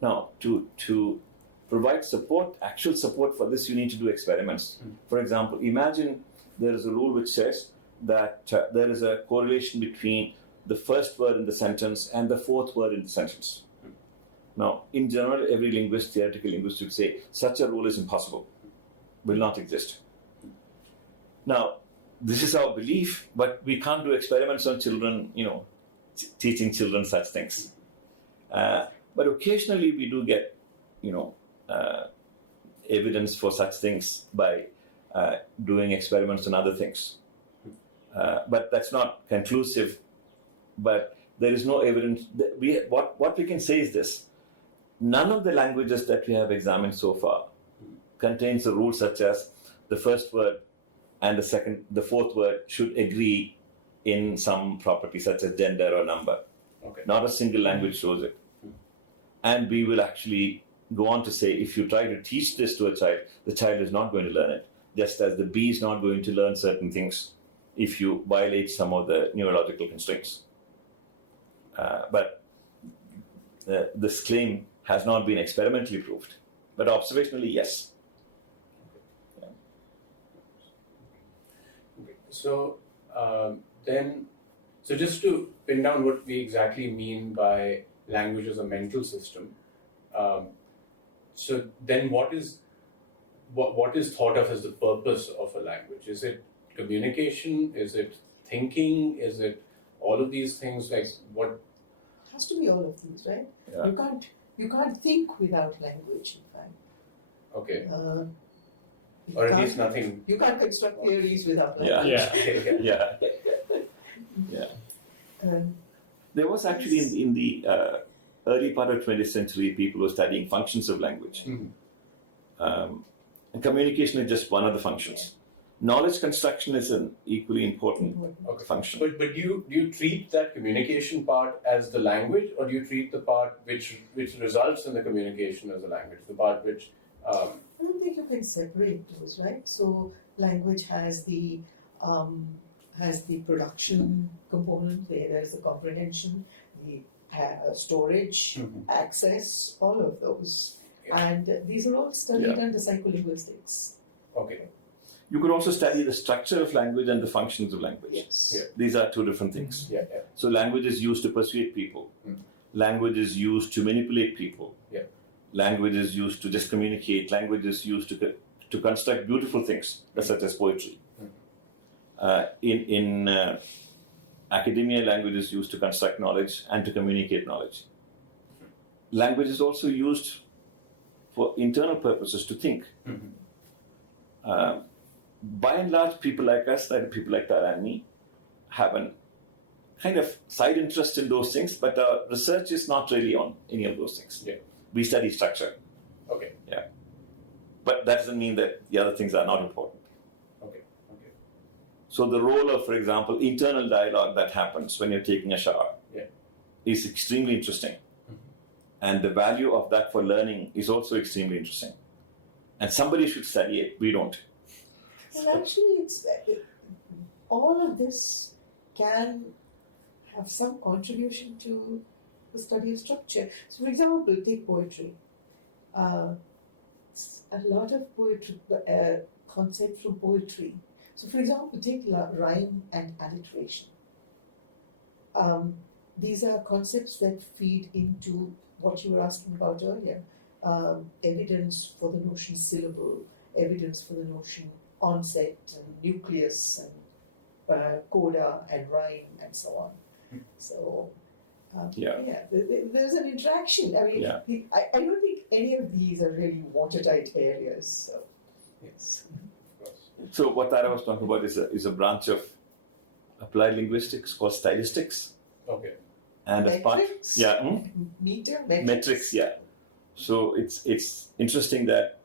Now, to provide support, actual support for this, you need to do experiments. For example, imagine there is a rule which says that there is a correlation between the first word in the sentence and the fourth word in the sentence. Now, in general, every linguist, theoretical linguist, would say such a rule is impossible, will not exist. Now, this is our belief, but we can't do experiments on children, teaching children such things. But occasionally we do get, evidence for such things by doing experiments on other things. But that's not conclusive. But there is no evidence. What we can say is this: none of the languages that we have examined so far contains a rule such as the first word and the fourth word should agree in some property such as gender or number. Okay. Not a single language shows it. And we will actually go on to say, if you try to teach this to a child, the child is not going to learn it. Just as the bee is not going to learn certain things if you violate some of the neurological constraints. But this claim has not been experimentally proved. But observationally, yes. Okay. So so just to pin down what we exactly mean by language as a mental system. So then what is thought of as the purpose of a language? Is it communication? Is it thinking? Is it all of these things? Like what? It has to be all of these, right? Yeah. You can't think without language, in fact. Okay. You Or at can't- least nothing. You can't construct theories without Yeah. language. Yeah. There was actually in the early part of 20th century, people were studying functions of language. And communication is just one of the functions. Knowledge construction is an equally important function. But do you treat that communication part as the language, or do you treat the part which results in the communication as a language, the part which... I don't think you can separate those, right? So language has the production component, there's the comprehension, the storage, access, all of those. And these are all studied under psycholinguistics. Okay. You could also study the structure of language and the functions of language. Yes. Yeah. These are two different things. Yeah. So language is used to persuade people. Language is used to manipulate people. Yeah. Language is used to just communicate. Language is used to construct beautiful things, such as poetry. In academia, language is used to construct knowledge and to communicate knowledge. Language is also used for internal purposes to think. By and large, people like us, like people like Tara and me, have a kind of side interest in those things, but our research is not really on any of those things. Yeah. We study structure. Okay. Yeah. But that doesn't mean that the other things are not important. Okay. So the role of, for example, internal dialogue that happens when you're taking a shower is extremely interesting. And the value of that for learning is also extremely interesting. And somebody should study it. We don't. Well, actually, all of this can have some contribution to the study of structure. So, for example, take poetry. A lot of poetry concepts from poetry. So, for example, take rhyme and alliteration. These are concepts that feed into what you were asking about earlier. Evidence for the notion syllable, evidence for the notion onset and nucleus and coda and rhyme and so on. So, there's an interaction. I mean, I don't think any of these are really watertight areas. So, yes. So what Tara was talking about is a branch of applied linguistics called stylistics. Okay. And as part, metrics. So it's interesting that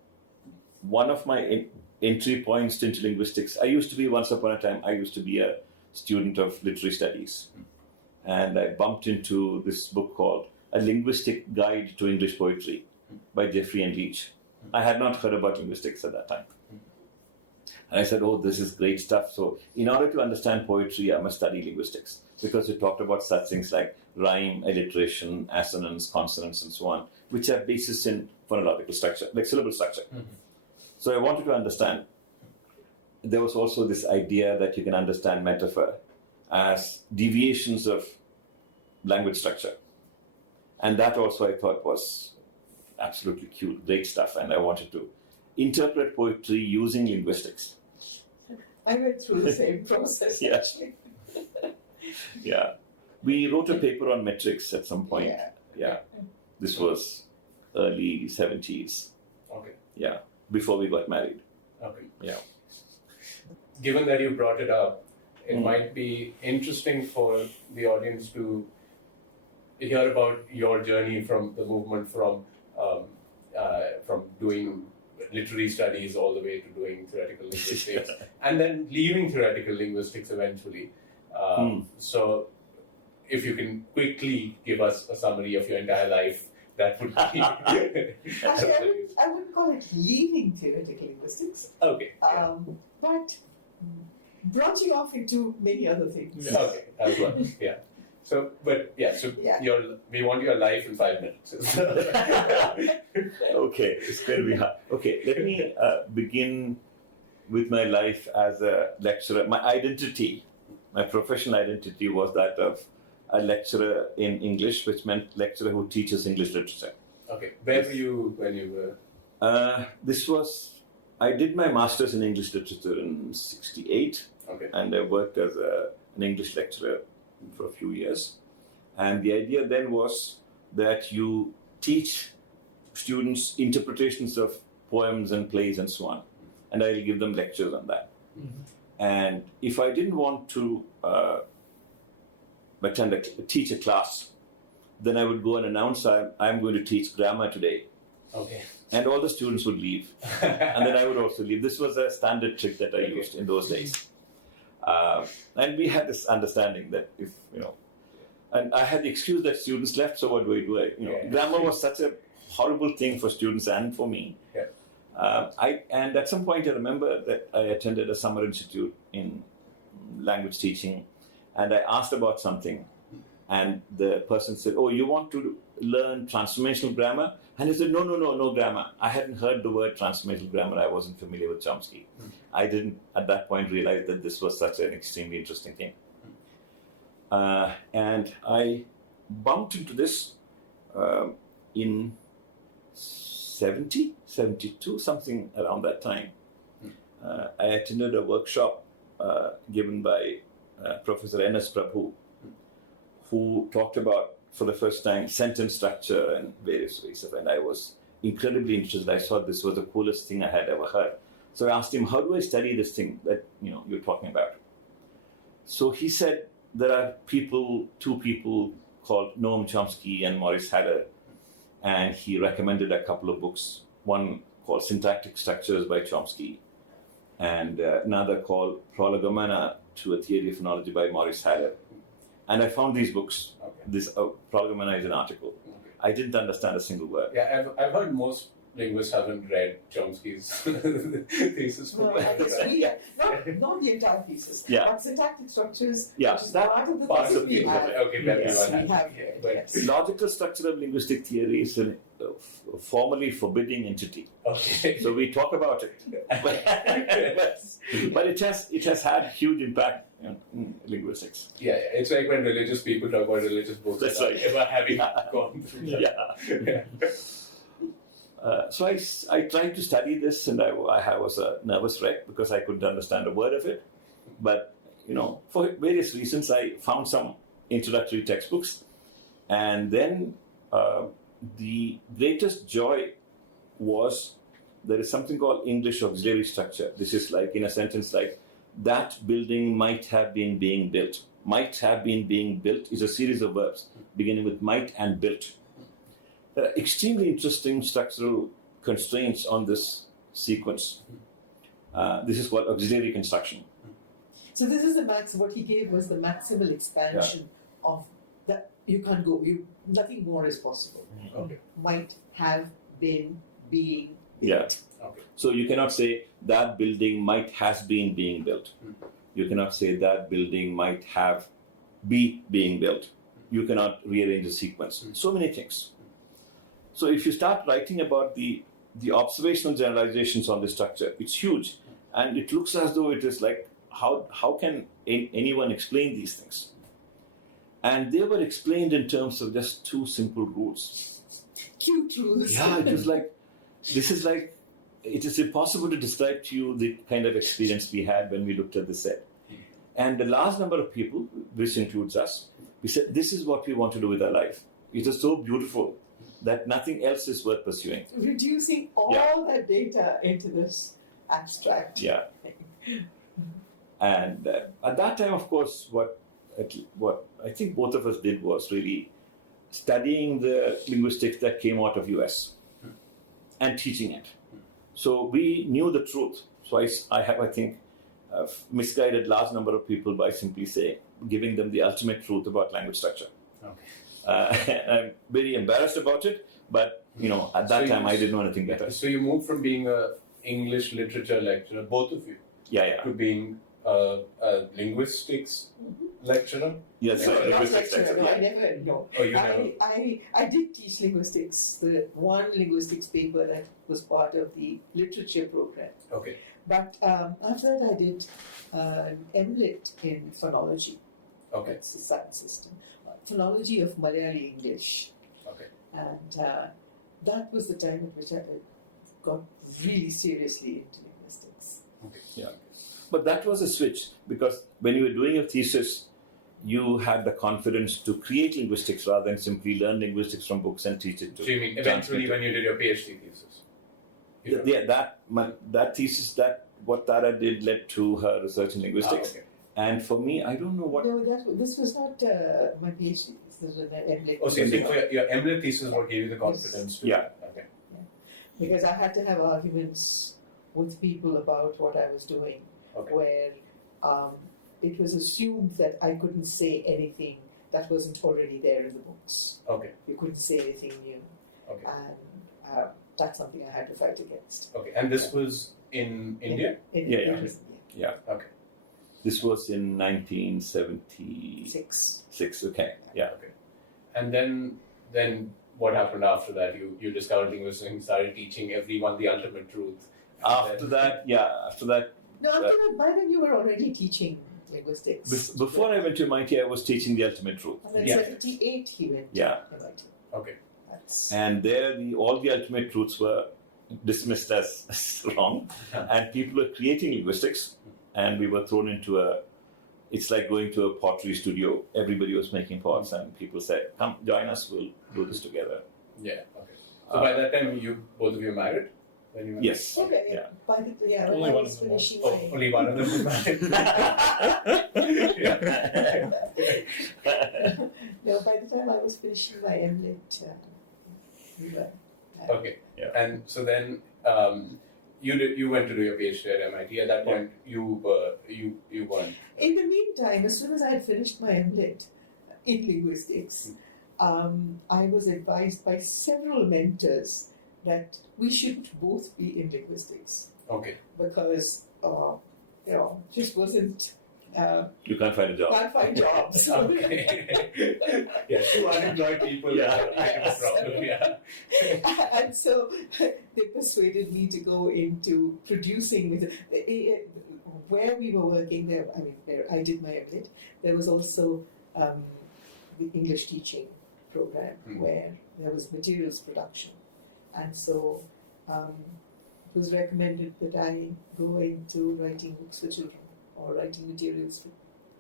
one of my entry points into linguistics, once upon a time, I used to be a student of literary studies. And I bumped into this book called A Linguistic Guide to English Poetry by Jeffrey and Leach. I had not heard about linguistics at that time. And I said, oh, this is great stuff. So in order to understand poetry, I must study linguistics, because it talked about such things like rhyme, alliteration, assonance, consonants, and so on, which have basis in phonological structure, like syllable structure. So I wanted to understand. There was also this idea that you can understand metaphor as deviations of language structure. And that also I thought was absolutely cute, great stuff. And I wanted to interpret poetry using linguistics. I went through the same process, actually. We wrote a paper on metrics at some point. This was early 70s. Okay. Before we got married. Okay. Given that you brought it up, it might be interesting for the audience to hear about your journey from the movement from doing literary studies all the way to doing theoretical linguistics and then leaving theoretical linguistics eventually. So if you can quickly give us a summary of your entire life, that would be... Actually, I wouldn't call it leaving theoretical linguistics. Okay. But branching off into many other things. Okay, as well. So, we want your life in 5 minutes. Okay, it's going to be hard. Okay, let me begin with my life as a lecturer. My identity, my professional identity was that of a lecturer in English, which meant lecturer who teaches English literature. Okay, where were you when you were? I did my master's in English literature in 1968. Okay. And I worked as an English lecturer for a few years. And the idea then was that you teach students interpretations of poems and plays and so on. And I'll give them lectures on that. And if I didn't want to teach a class, then I would go and announce I'm going to teach grammar today. Okay. And all the students would leave. And then I would also leave. This was a standard trick that I used in those days. And we had this understanding that if, and I had the excuse that students left, so what do I do? Grammar was such a horrible thing for students and for me. Yeah. And at some point I remember that I attended a summer institute in language teaching, and I asked about something, and the person said, "Oh, you want to learn transformational grammar?" And I said, no grammar. I hadn't heard the word transformational grammar. I wasn't familiar with Chomsky. I didn't at that point realize that this was such an extremely interesting thing. And I bumped into this in 72, something around that time. I attended a workshop given by Professor N.S. Prabhu, who talked about, for the first time, sentence structure and various ways of it. And I was incredibly interested. I thought this was the coolest thing I had ever heard. So I asked him, how do I study this thing that you're talking about? So he said there are two people called Noam Chomsky and Morris Halle, and he recommended a couple of books, one called Syntactic Structures by Chomsky, and another called Prolegomena to a Theory of Phonology by Morris Halle. And I found these books. Okay. This Prolegomena is an article. Okay. I didn't understand a single word. Yeah, I've heard most linguists haven't read Chomsky's thesis. No, not the entire thesis. Yeah. But syntactic structures, Yeah, which is that part of the Part thesis of we the have. okay, Yes, we have but, yes. Logical structure of linguistic theory is a formally forbidding entity. okay. So we talk about it. But it has had huge impact in linguistics. Yeah, it's like when religious people talk about religious books That's without right. ever having gone through that. Yeah. So I tried to study this, and I was a nervous wreck because I couldn't understand a word of it. But, for various reasons, I found some introductory textbooks. And then the greatest joy was there is something called English auxiliary structure. This is like, in a sentence, like, that building might have been being built. Might have been being built is a series of verbs beginning with might and built. There are extremely interesting structural constraints on this sequence. This is called auxiliary construction. So this is what he gave was the maximal expansion of that. You can't go. Nothing more is possible. Okay. Might have been being. Yeah. Okay. So you cannot say that building might has been being built. You cannot say that building might have be being built. You cannot rearrange the sequence. So many things. So if you start writing about the observational generalizations on this structure, it's huge. And it looks as though it is like, how can anyone explain these things? And they were explained in terms of just two simple rules. Cute rules. Yeah, it was like, it is impossible to describe to you the kind of experience we had when we looked at the set. And a large number of people, which includes us, we said, this is what we want to do with our life. It is so beautiful that nothing else is worth pursuing. Reducing all that data into this abstract. Yeah. And at that time, of course, what I think both of us did was really studying the linguistics that came out of US and teaching it. So we knew the truth. So I have, I think, misguided large number of people by simply giving them the ultimate truth about language structure. Okay. I'm very embarrassed about it, but at that time I didn't know anything better. So you moved from being a English literature lecturer, both of you, to being a linguistics lecturer. Yes, No, linguistics not lecturer. lecturer. No, I never. No. Oh, you never. I did teach linguistics. The one linguistics paper that was part of the literature program. Okay. But after that, I did an MLit in phonology. Okay. That's the science system. Phonology of Malayali English. Okay. And that was the time at which I got really seriously into linguistics. Okay. Yeah. But that was a switch, because when you were doing your thesis, you had the confidence to create linguistics rather than simply learn linguistics from books and teach it to. So you mean eventually when you did your PhD thesis? That thesis, what Tara did led to her research in linguistics. Okay. And for me, I don't know what. No, this was not my PhD. there's an MLit. Oh, so you think your MLit thesis what gave you the confidence to... Yeah. Okay. Because I had to have arguments with people about what I was doing, Okay. where it was assumed that I couldn't say anything that wasn't already there in the books. Okay. You couldn't say anything new. Okay. And that's something I had to fight against. Okay. And this was in India? Yeah. Okay. This was in 1976. Okay. Yeah. Okay. And then what happened after that? You discovered linguistics and started teaching everyone the ultimate truth. After that. No, after that, by then you were already teaching linguistics. Before I went to MIT, I was teaching the ultimate truth. And in 78 he went Yeah. to MIT. Okay. And there, all the ultimate truths were dismissed as wrong, and people were creating linguistics, and we were thrown into it's like going to a pottery studio. Everybody was making pots, and people said, "Come, join us. We'll do this together." Yeah. Okay. So by that time, both of you married? When you were Yes. Okay. Yeah. When Only I one was of them was. finishing Oh, my... only one of them was married. No, by the time I was finishing my MLit, we were... Okay. Yeah. And so then you went to do your PhD at MIT. At that point, you weren't. In the meantime, as soon as I had finished my MLit in linguistics, I was advised by several mentors that we should both be in linguistics Okay. because, just wasn't... You can't find a job. can't find jobs. Okay. Yeah, two unemployed people. Yeah. Problem. Yeah. And so they persuaded me to go into producing. Where we were working there, where I did my MLit, there was also the English teaching program where there was materials production. And so it was recommended that I go into writing books for children or writing materials for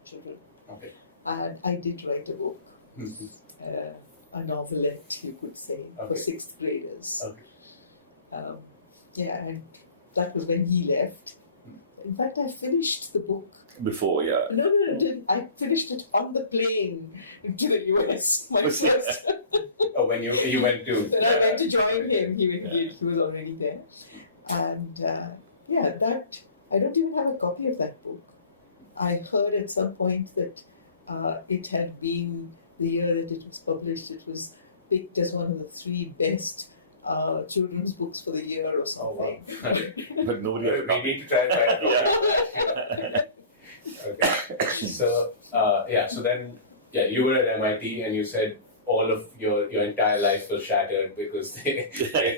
children. Okay. And I did write a book. Mhm. A novelette, you could say, for Okay. 6th graders. Okay. And that was when he left. In fact, I finished the book. Before, yeah. No, I finished it on the plane to the US myself. Oh, when you went to. When I went to join him, he was already there. And that I don't even have a copy of that book. I heard at some point that it had been the year that it was published, it was picked as one of the 3 best children's books for the year or something. Oh, wow. But nobody had a We copy. need to try and find it. Okay. So so then you were at MIT and you said all of your entire life was shattered because they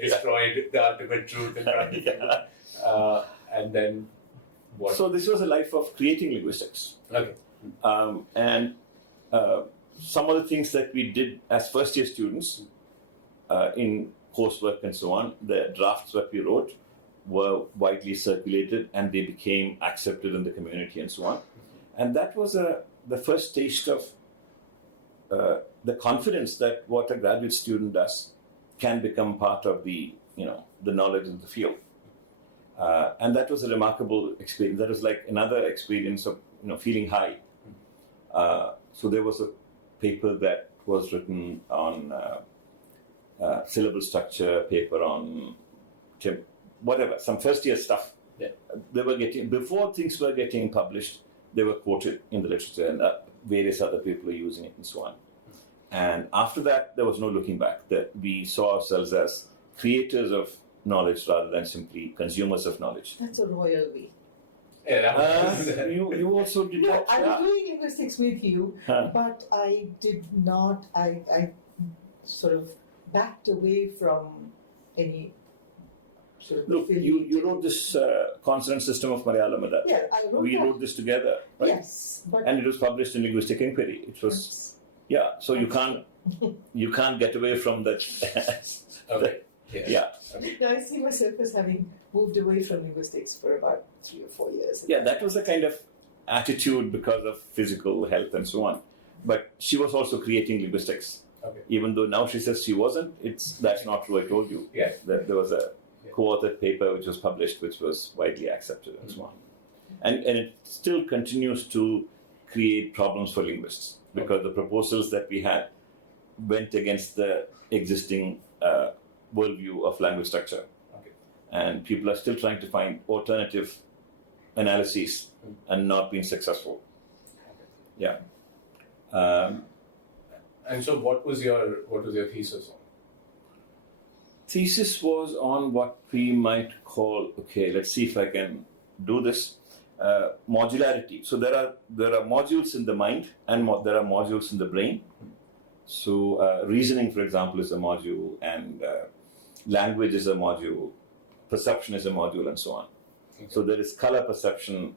destroyed the ultimate truth in front of you. And then what? So this was a life of creating linguistics. Okay. And some of the things that we did as first-year students in coursework and so on, the drafts that we wrote were widely circulated and they became accepted in the community and so on. And that was the first taste of the confidence that what a graduate student does can become part of the knowledge in the field. And that was a remarkable experience. That was like another experience of feeling high. So there was a paper that was written on syllable structure, paper on whatever, some first year stuff. Yeah. They were getting, before things were getting published, they were quoted in the literature and various other people were using it and so on. And after that, there was no looking back. That we saw ourselves as creators of knowledge rather than simply consumers of knowledge. That's a royal way. Yeah, that was, You also did that. I was doing linguistics with you, Huh. but I did not, I sort of backed away from any sort of Look, you wrote this consonant system of Malayalam. Yeah, I wrote We that. wrote this together, right? Yes, but And it was published in Linguistic Inquiry. It was so you can't get away from that. okay. Yeah. Okay. I see myself as having moved away from linguistics for about 3 or 4 years. Yeah, that was a kind of attitude because of physical health and so on. But she was also creating linguistics. Okay. Even though now she says she wasn't, that's not true. I told you. Yeah. That there was a co-authored paper which was published, which was widely accepted and so on. And it still continues to create problems for linguists because the proposals that we had went against the existing worldview of language structure. Okay. And people are still trying to find alternative analyses and not being successful. Yeah. And so, what was your thesis on? Thesis was on what we might call, okay, let's see if I can do this, modularity. So there are modules in the mind and there are modules in the brain. So reasoning, for example, is a module, and language is a module, perception is a module, and so on. Okay. So there is color perception,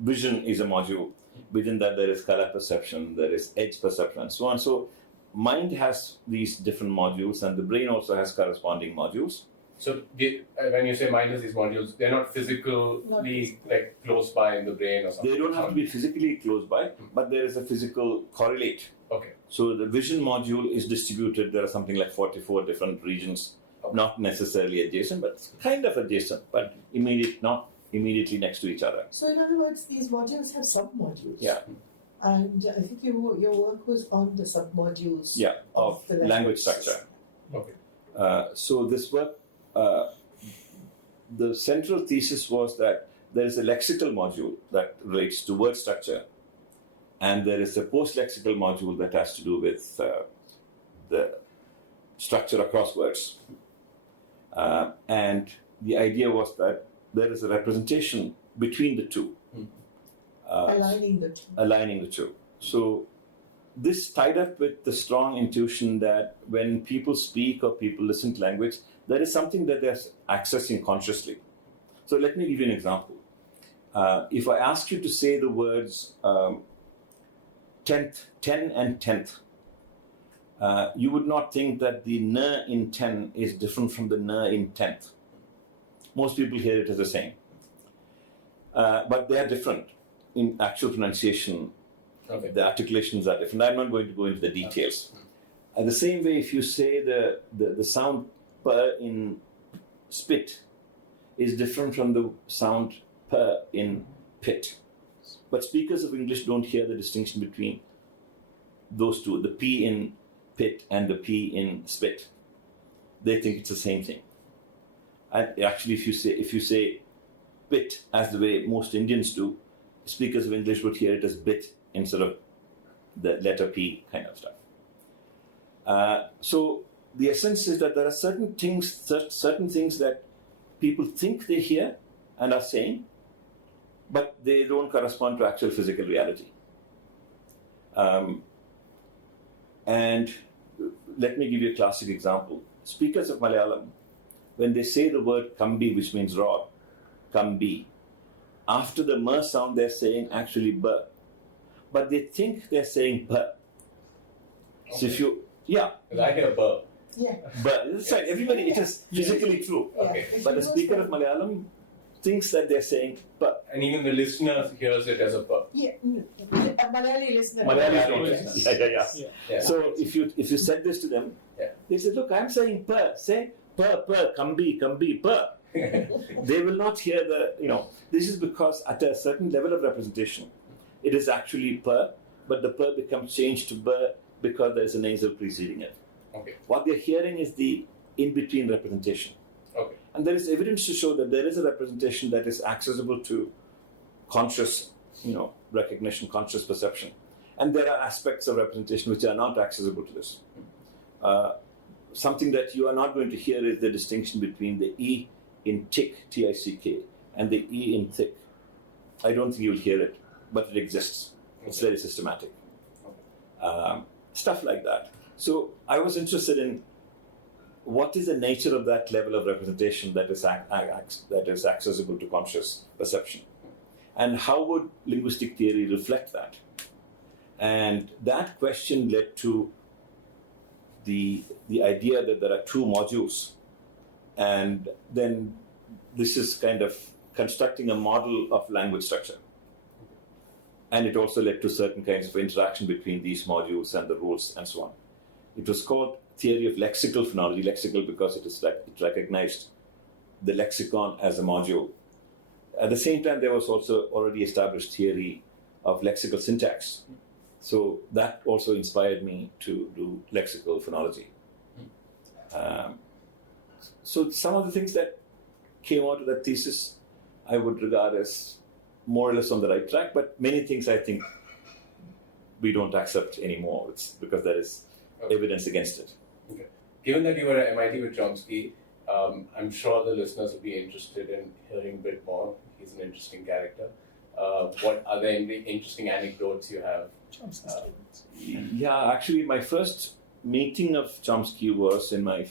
vision is a module. Within that there is color perception, there is edge perception, and so on. So mind has these different modules, and the brain also has corresponding modules. So when you say mind has these modules, they're not physically like close by in the brain or something? They don't have to be physically close by, but there is a physical correlate. Okay. So the vision module is distributed. There are something like 44 different regions, not necessarily adjacent, but kind of adjacent, but not immediately next to each other. So in other words, these modules have sub-modules. Yeah. And I think your work was on the sub-modules. Yeah, of the language structure. Okay. So this work, the central thesis was that there is a lexical module that relates to word structure, and there is a post-lexical module that has to do with the structure across words. And the idea was that there is a representation between the two. Aligning the two. So this tied up with the strong intuition that when people speak or people listen to language, there is something that they're accessing consciously. So let me give you an example. If I ask you to say the words 10 and 10th, you would not think that the n in 10 is different from the n in 10th. Most people hear it as the same. But they are different in actual pronunciation. Okay. The articulations are different. I'm not going to go into the details. The same way, if you say the sound per in spit is different from the sound per in pit. But speakers of English don't hear the distinction between those two, the P in pit and the P in spit. They think it's the same thing. And actually, if you say pit as the way most Indians do, speakers of English would hear it as bit instead of the letter P kind of stuff. So the essence is that there are certain things that people think they hear and are saying, but they don't correspond to actual physical reality. And let me give you a classic example. Speakers of Malayalam, when they say the word kambi, which means rod, kambi, after the m sound they're saying actually b, but they think they're saying p. So if you, yeah. I hear b. Yeah. But it's right, everybody, it is physically true. Okay. But the speaker of Malayalam thinks that they're saying p. And even the listener hears it as a p. Yeah, a Malayali listener. Malayali don't Yes. listen. Yeah. So if you said this to them, they say, look, I'm saying p. Say p, kambi, p. They will not hear this is because at a certain level of representation, it is actually p, but the p becomes changed to b because there is a nasal preceding it. Okay. What they're hearing is the in-between representation. Okay. And there is evidence to show that there is a representation that is accessible to conscious, recognition, conscious perception. And there are aspects of representation which are not accessible to this. Something that you are not going to hear is the distinction between the E in tick, T-I-C-K, and the E in thick. I don't think you'll hear it, but it exists. It's very systematic. Stuff like that. So I was interested in what is the nature of that level of representation that is accessible to conscious perception, and how would linguistic theory reflect that? And that question led to the idea that there are two modules, and then this is kind of constructing a model of language structure. And it also led to certain kinds of interaction between these modules and the rules and so on. It was called theory of lexical phonology, lexical because it recognized the lexicon as a module. At the same time, there was also already established theory of lexical syntax. So that also inspired me to do lexical phonology. So some of the things that came out of that thesis, I would regard as more or less on the right track, but many things I think we don't accept anymore. It's because there is evidence against it. Okay. Given that you were at MIT with Chomsky, I'm sure the listeners will be interested in hearing a bit more. He's an interesting character. What are there any interesting anecdotes you have? Yeah, actually, my first meeting of Chomsky was in my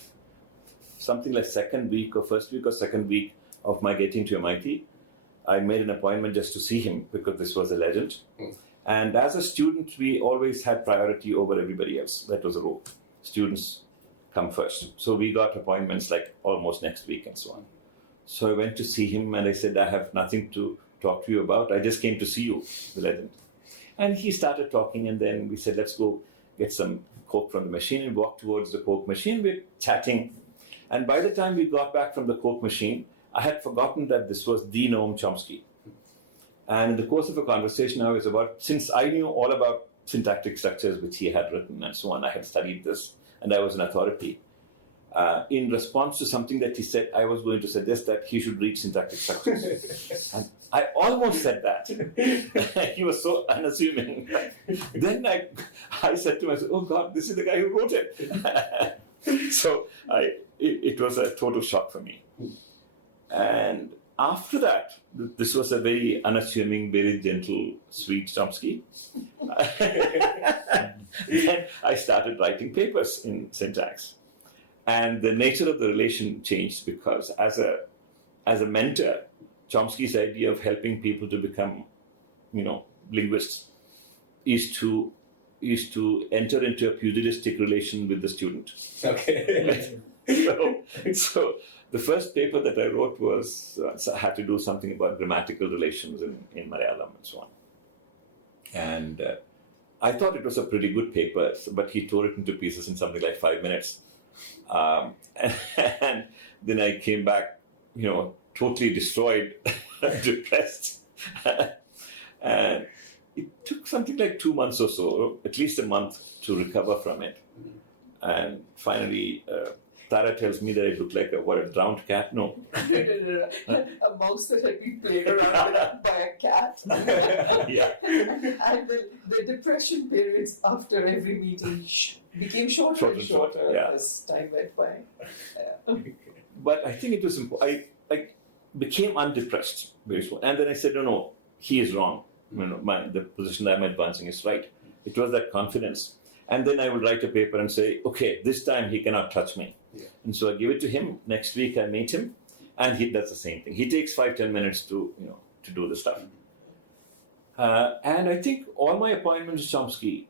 something like first week or second week of my getting to MIT. I made an appointment just to see him because this was a legend. And as a student, we always had priority over everybody else. That was the rule. Students come first. So we got appointments like almost next week and so on. So I went to see him and I said, I have nothing to talk to you about. I just came to see you, the legend. And he started talking, and then we said, let's go get some Coke from the machine, and walked towards the Coke machine. We're chatting. And by the time we got back from the Coke machine, I had forgotten that this was the Noam Chomsky. And in the course of a conversation, since I knew all about syntactic structures which he had written and so on, I had studied this, and I was an authority. In response to something that he said, I was going to suggest that he should read syntactic structures. And I almost said that. He was so unassuming. Then I said to myself, oh God, this is the guy who wrote it. So it was a total shock for me. And after that, this was a very unassuming, very gentle, sweet Chomsky. Then I started writing papers in syntax. And the nature of the relation changed because as a mentor, Chomsky's idea of helping people to become, linguists is to enter into a pugilistic relation with the student. Okay. So the first paper that I wrote I had to do something about grammatical relations in Malayalam and so on. And I thought it was a pretty good paper, but he tore it into pieces in something like 5 minutes. And then I came back, totally destroyed, depressed. And it took something like 2 months or so, at least a month, to recover from it. And finally, Tara tells me that I look like a drowned cat. No. A mouse that had been played around with by a cat. Yeah. And the depression periods after every meeting became shorter and shorter as time went by. But I think it was important. I became undepressed very soon. And then I said, no, he is wrong. The position that I'm advancing is right. It was that confidence. And then I would write a paper and say, okay, this time he cannot touch me. Yeah. And so I give it to him. Next week I meet him, and he does the same thing. He takes 5-10 minutes to do the stuff. And I think all my appointments with Chomsky,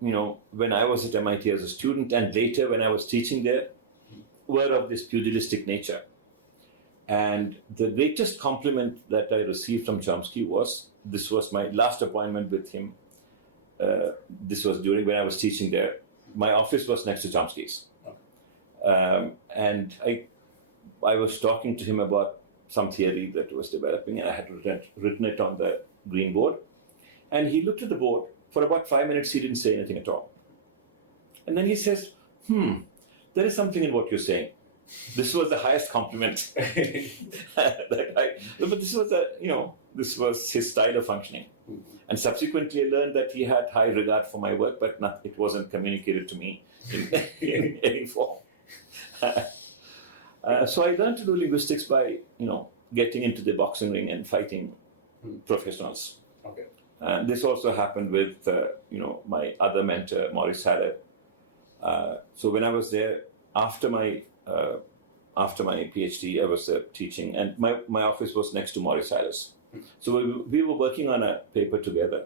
when I was at MIT as a student and later when I was teaching there, were of this pugilistic nature. And the greatest compliment that I received from Chomsky this was my last appointment with him. This was when I was teaching there. My office was next to Chomsky's. And I was talking to him about some theory that was developing, and I had written it on the green board. And he looked at the board. For about 5 minutes, he didn't say anything at all. And then he says, there is something in what you're saying. This was the highest compliment. But this was his style of functioning. And subsequently, I learned that he had high regard for my work, but it wasn't communicated to me in any form. So I learned to do linguistics by, getting into the boxing ring and fighting professionals. Okay. And this also happened with, my other mentor, Morris Halle. So when I was there, after my PhD, I was teaching, and my office was next to Morris Halle's. So we were working on a paper together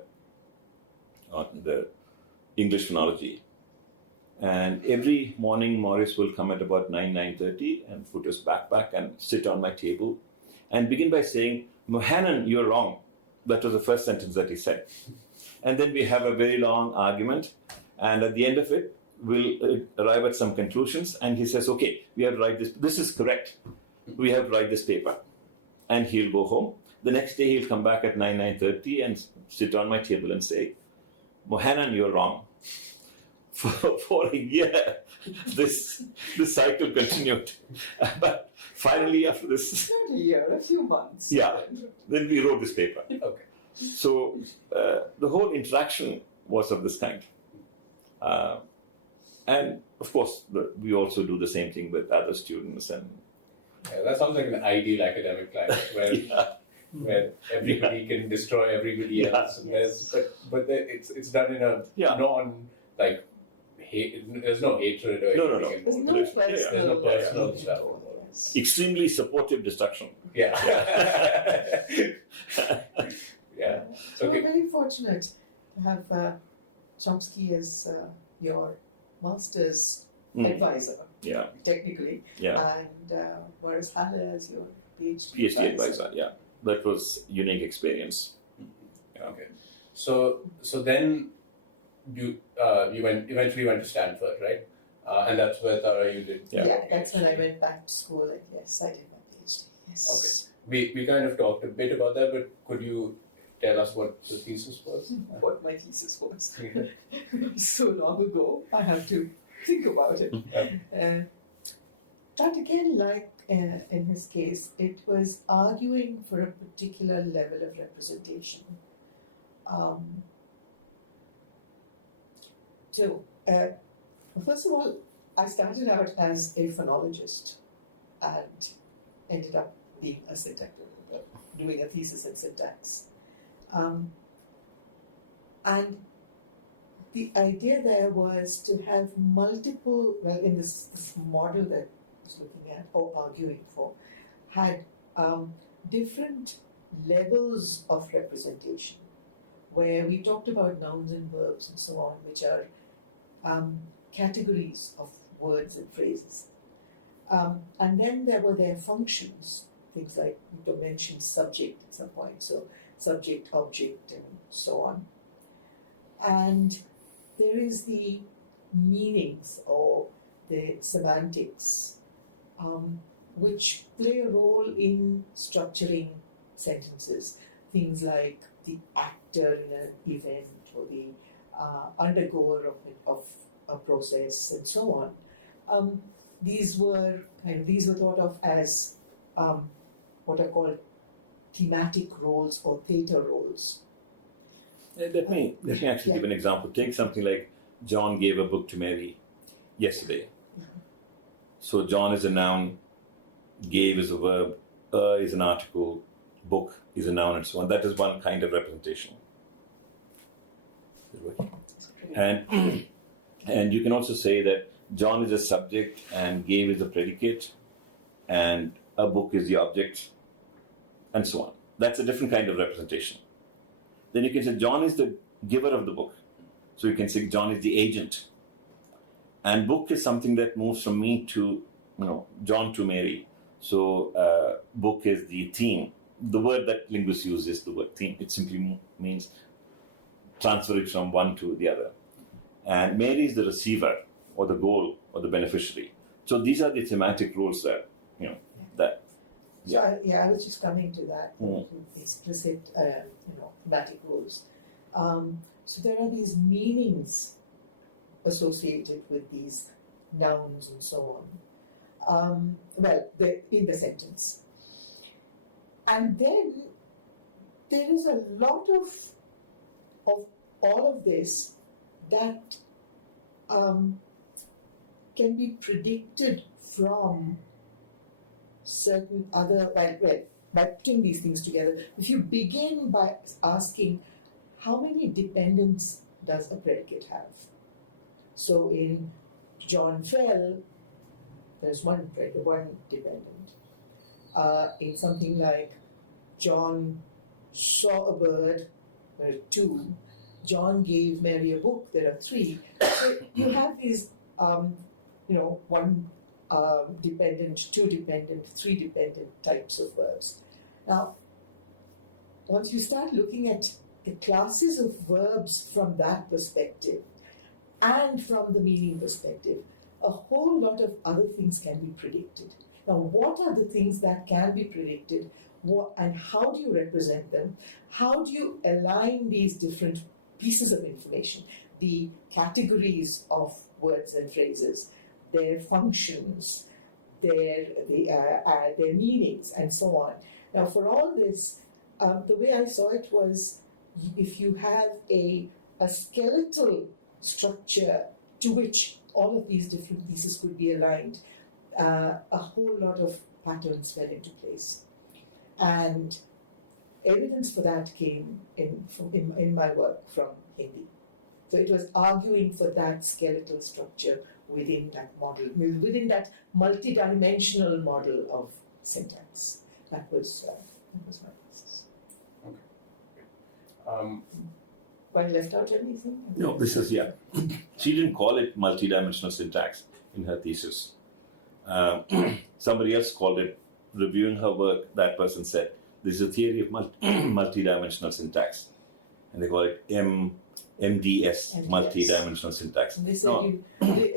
on the English phonology. And every morning, Morris will come at about 9:30 and put his backpack and sit on my table and begin by saying, Mohanan, you're wrong. That was the first sentence that he said. And then we have a very long argument. And at the end of it, we'll arrive at some conclusions. And he says, okay, we have to write this. This is correct. We have to write this paper. And he'll go home. The next day, he'll come back at 9:30 and sit on my table and say, Mohanan, you're wrong. For a year, this cycle continued. But finally, after this, Not a year, a few months. yeah, then we wrote this paper. Okay. So the whole interaction was of this kind. And of course, we also do the same thing with other students. And Yeah, that sounds like an ideal academic life where where everybody can destroy everybody else. And it's done in a non like hate. There's no hatred or No. anything. There's no personal. There's no personal stuff. extremely supportive destruction. Yeah. Yeah. So Okay. we're very fortunate to have Chomsky as your master's advisor, Yeah, technically, yeah. and Morris Halle as your PhD advisor, yeah. That was unique experience. Okay. So then you eventually went to Stanford, right? And that's where Tara you did. Yeah, that's when I went back to school, and yes, I did my PhD. Yes. Okay. We kind of talked a bit about that, but could you tell us what the thesis was? What my thesis was. So long ago, I have to think about it. But again, like in his case, it was arguing for a particular level of representation. First of all, I started out as a phonologist and ended up being a syntax, doing a thesis in syntax. And the idea there was to have multiple, well, in this model that I was looking at or arguing for, had different levels of representation, where we talked about nouns and verbs and so on, which are categories of words and phrases. And then there were their functions, things like you mentioned subject at some point, so subject, object, and so on. And there is the meanings or the semantics, which play a role in structuring sentences. Things like the actor in an event or the undergoer of a process and so on. These were thought of as what are called thematic roles or theta roles. Let me actually give an example. Take something like John gave a book to Mary yesterday. So John is a noun, gave is a verb, is an article, book is a noun, and so on. That is one kind of representation. And you can also say that John is a subject and gave is a predicate and a book is the object and so on. That's a different kind of representation. Then you can say John is the giver of the book. So you can say John is the agent. And book is something that moves from me to, John to Mary. So book is the theme. The word that linguists use is the word theme. It simply means transfer it from one to the other. And Mary is the receiver or the goal or the beneficiary. So these are the thematic roles that, So I was just coming to that, explicit, thematic roles. So there are these meanings associated with these nouns and so on. In the sentence. And then there is a lot of all of this that can be predicted from certain other, by putting these things together. If you begin by asking, how many dependents does a predicate have? So in John fell, there's one dependent. In something like John saw a bird, there are 2. John gave Mary a book, there are 3. So you have these, one dependent, 2 dependent, 3 dependent types of verbs. Now, once you start looking at the classes of verbs from that perspective and from the meaning perspective, a whole lot of other things can be predicted. Now, what are the things that can be predicted? And how do you represent them? How do you align these different pieces of information, the categories of words and phrases, their functions, their meanings, and so on. Now, for all this, the way I saw it was, if you have a skeletal structure to which all of these different pieces could be aligned, a whole lot of patterns fell into place. And evidence for that came in my work from Hindi. So it was arguing for that skeletal structure within that model, within that multidimensional model of syntax. That was my thesis. Okay. Have I left out anything? No, this is, yeah. She didn't call it multidimensional syntax in her thesis. Somebody else called it, reviewing her work, that person said, this is a theory of multidimensional syntax. And they call it MDS, multidimensional syntax. And they said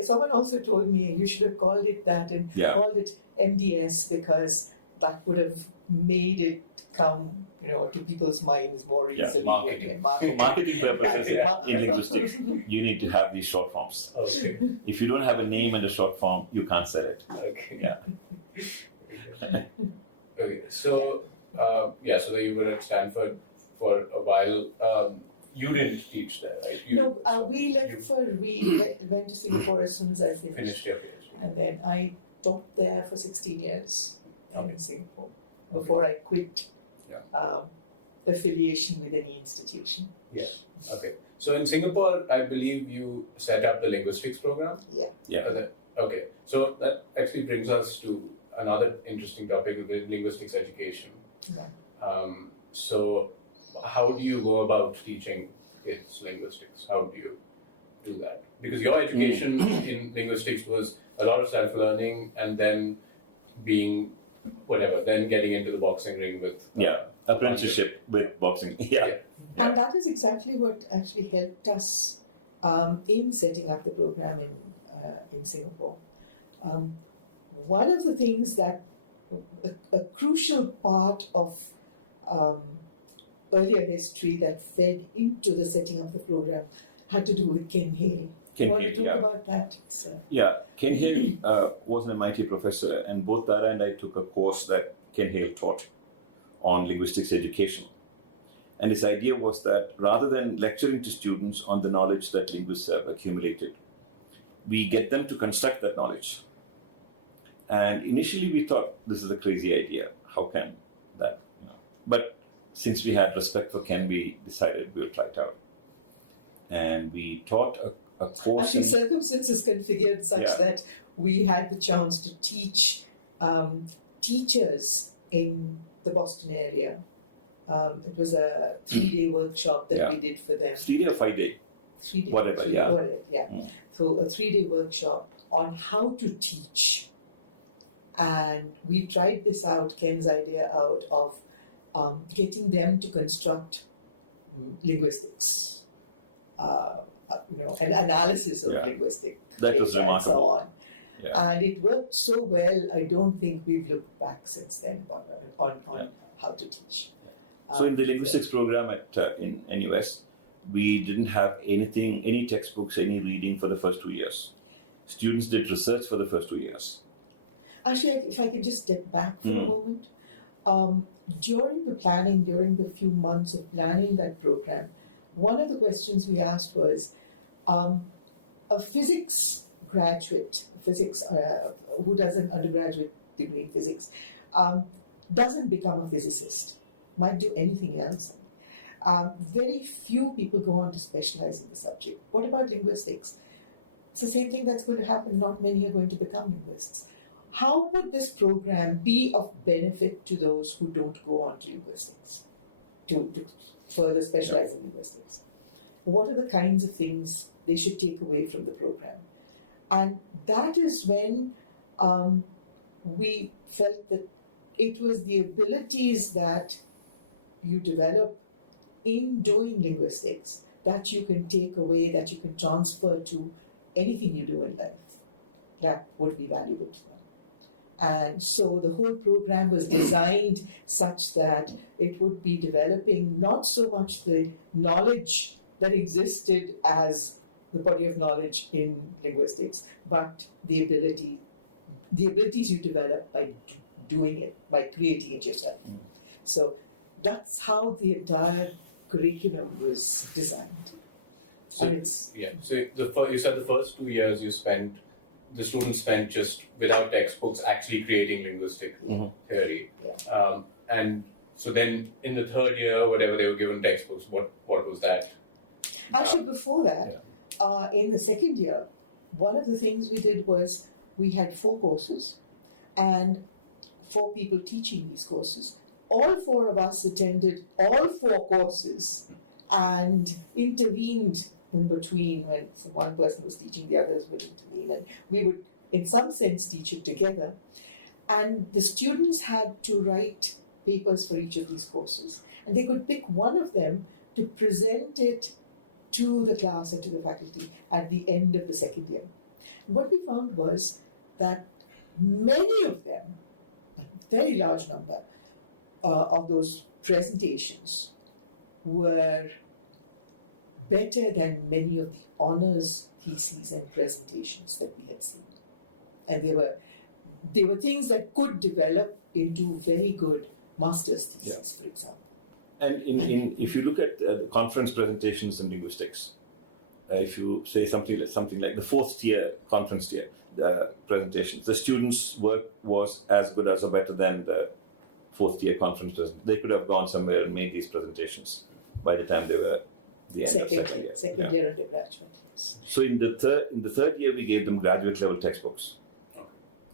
someone also told me you should have called it that and called it MDS because that would have made it come, to people's minds more easily. Marketing. For marketing purposes in linguistics, you need to have these short forms. Okay. If you don't have a name and a short form, you can't sell it. Okay. Yeah. Okay. So, so you were at Stanford for a while. You didn't teach there, right? We went to Singapore as soon as I Finished your PhD. And then I taught there for 16 years in Singapore before I quit affiliation with any institution. Yeah. Okay. So in Singapore, I believe you set up the linguistics program? Yeah. Okay. So that actually brings us to another interesting topic, the linguistics education. Yeah. So how do you go about teaching kids linguistics? How do you do that? Because your education in linguistics was a lot of self-learning and then being then getting into the boxing ring with apprenticeship with boxing. And that is exactly what actually helped us in setting up the program in Singapore. One of the things that a crucial part of earlier history that fed into the setting of the program had to do with Ken Hale. You want to talk about that? Ken Hale was an MIT professor, and both Tara and I took a course that Ken Hale taught on linguistics education. And his idea was that rather than lecturing to students on the knowledge that linguists have accumulated, we get them to construct that knowledge. And initially we thought, this is a crazy idea. How can that? But since we had respect for Ken, we decided we would try it out. And we taught a course. Actually, circumstances configured such that we had the chance to teach teachers in the Boston area. It was a 3-day workshop that we did for them. 3-day or 5-day? 3-day. Whatever, So a 3-day workshop on how to teach. And we tried this out, Ken's idea out of getting them to construct linguistics, an analysis of linguistic. That was remarkable. And so on. Yeah. And it worked so well, I don't think we've looked back since then on how to teach. So in the linguistics program in NUS, we didn't have any textbooks, any reading for the first 2 years. Students did research for the first 2 years. Actually, if I could just step back for a moment. During the few months of planning that program, one of the questions we asked was, a physics graduate, who does an undergraduate degree in physics, doesn't become a physicist, might do anything else. Very few people go on to specialize in the subject. What about linguistics? It's the same thing that's going to happen. Not many are going to become linguists. How would this program be of benefit to those who don't go on to linguistics, to further specialize in linguistics? What are the kinds of things they should take away from the program? And that is when we felt that it was the abilities that you develop in doing linguistics that you can take away, that you can transfer to anything you do in life, that would be valuable to them. And so the whole program was designed such that it would be developing not so much the knowledge that existed as the body of knowledge in linguistics, but the abilities you develop by doing it, by creating it yourself. So that's how the entire curriculum was designed. So, and it's, so you said the first 2 years the students spent just without textbooks actually creating linguistic theory. And so then in the third year, whatever they were given textbooks, what was that? Actually, before that, in the second year, one of the things we did was we had 4 courses and 4 people teaching these courses. All 4 of us attended all 4 courses and intervened in between when one person was teaching, the others would intervene, and we would, in some sense, teach it together. And the students had to write papers for each of these courses, and they could pick one of them to present it to the class and to the faculty at the end of the second year. And what we found was that many of them, a very large number of those presentations, were better than many of the honors theses and presentations that we had seen. And they were things that could develop into very good master's theses, for example. And if you look at the conference presentations in linguistics, if you say something like the 4th tier conference tier presentations, the students' work was as good as or better than the 4th tier conference presentation. They could have gone somewhere and made these presentations by the time they were the end of second year. Second year undergraduate. So in the third year, we gave them graduate level textbooks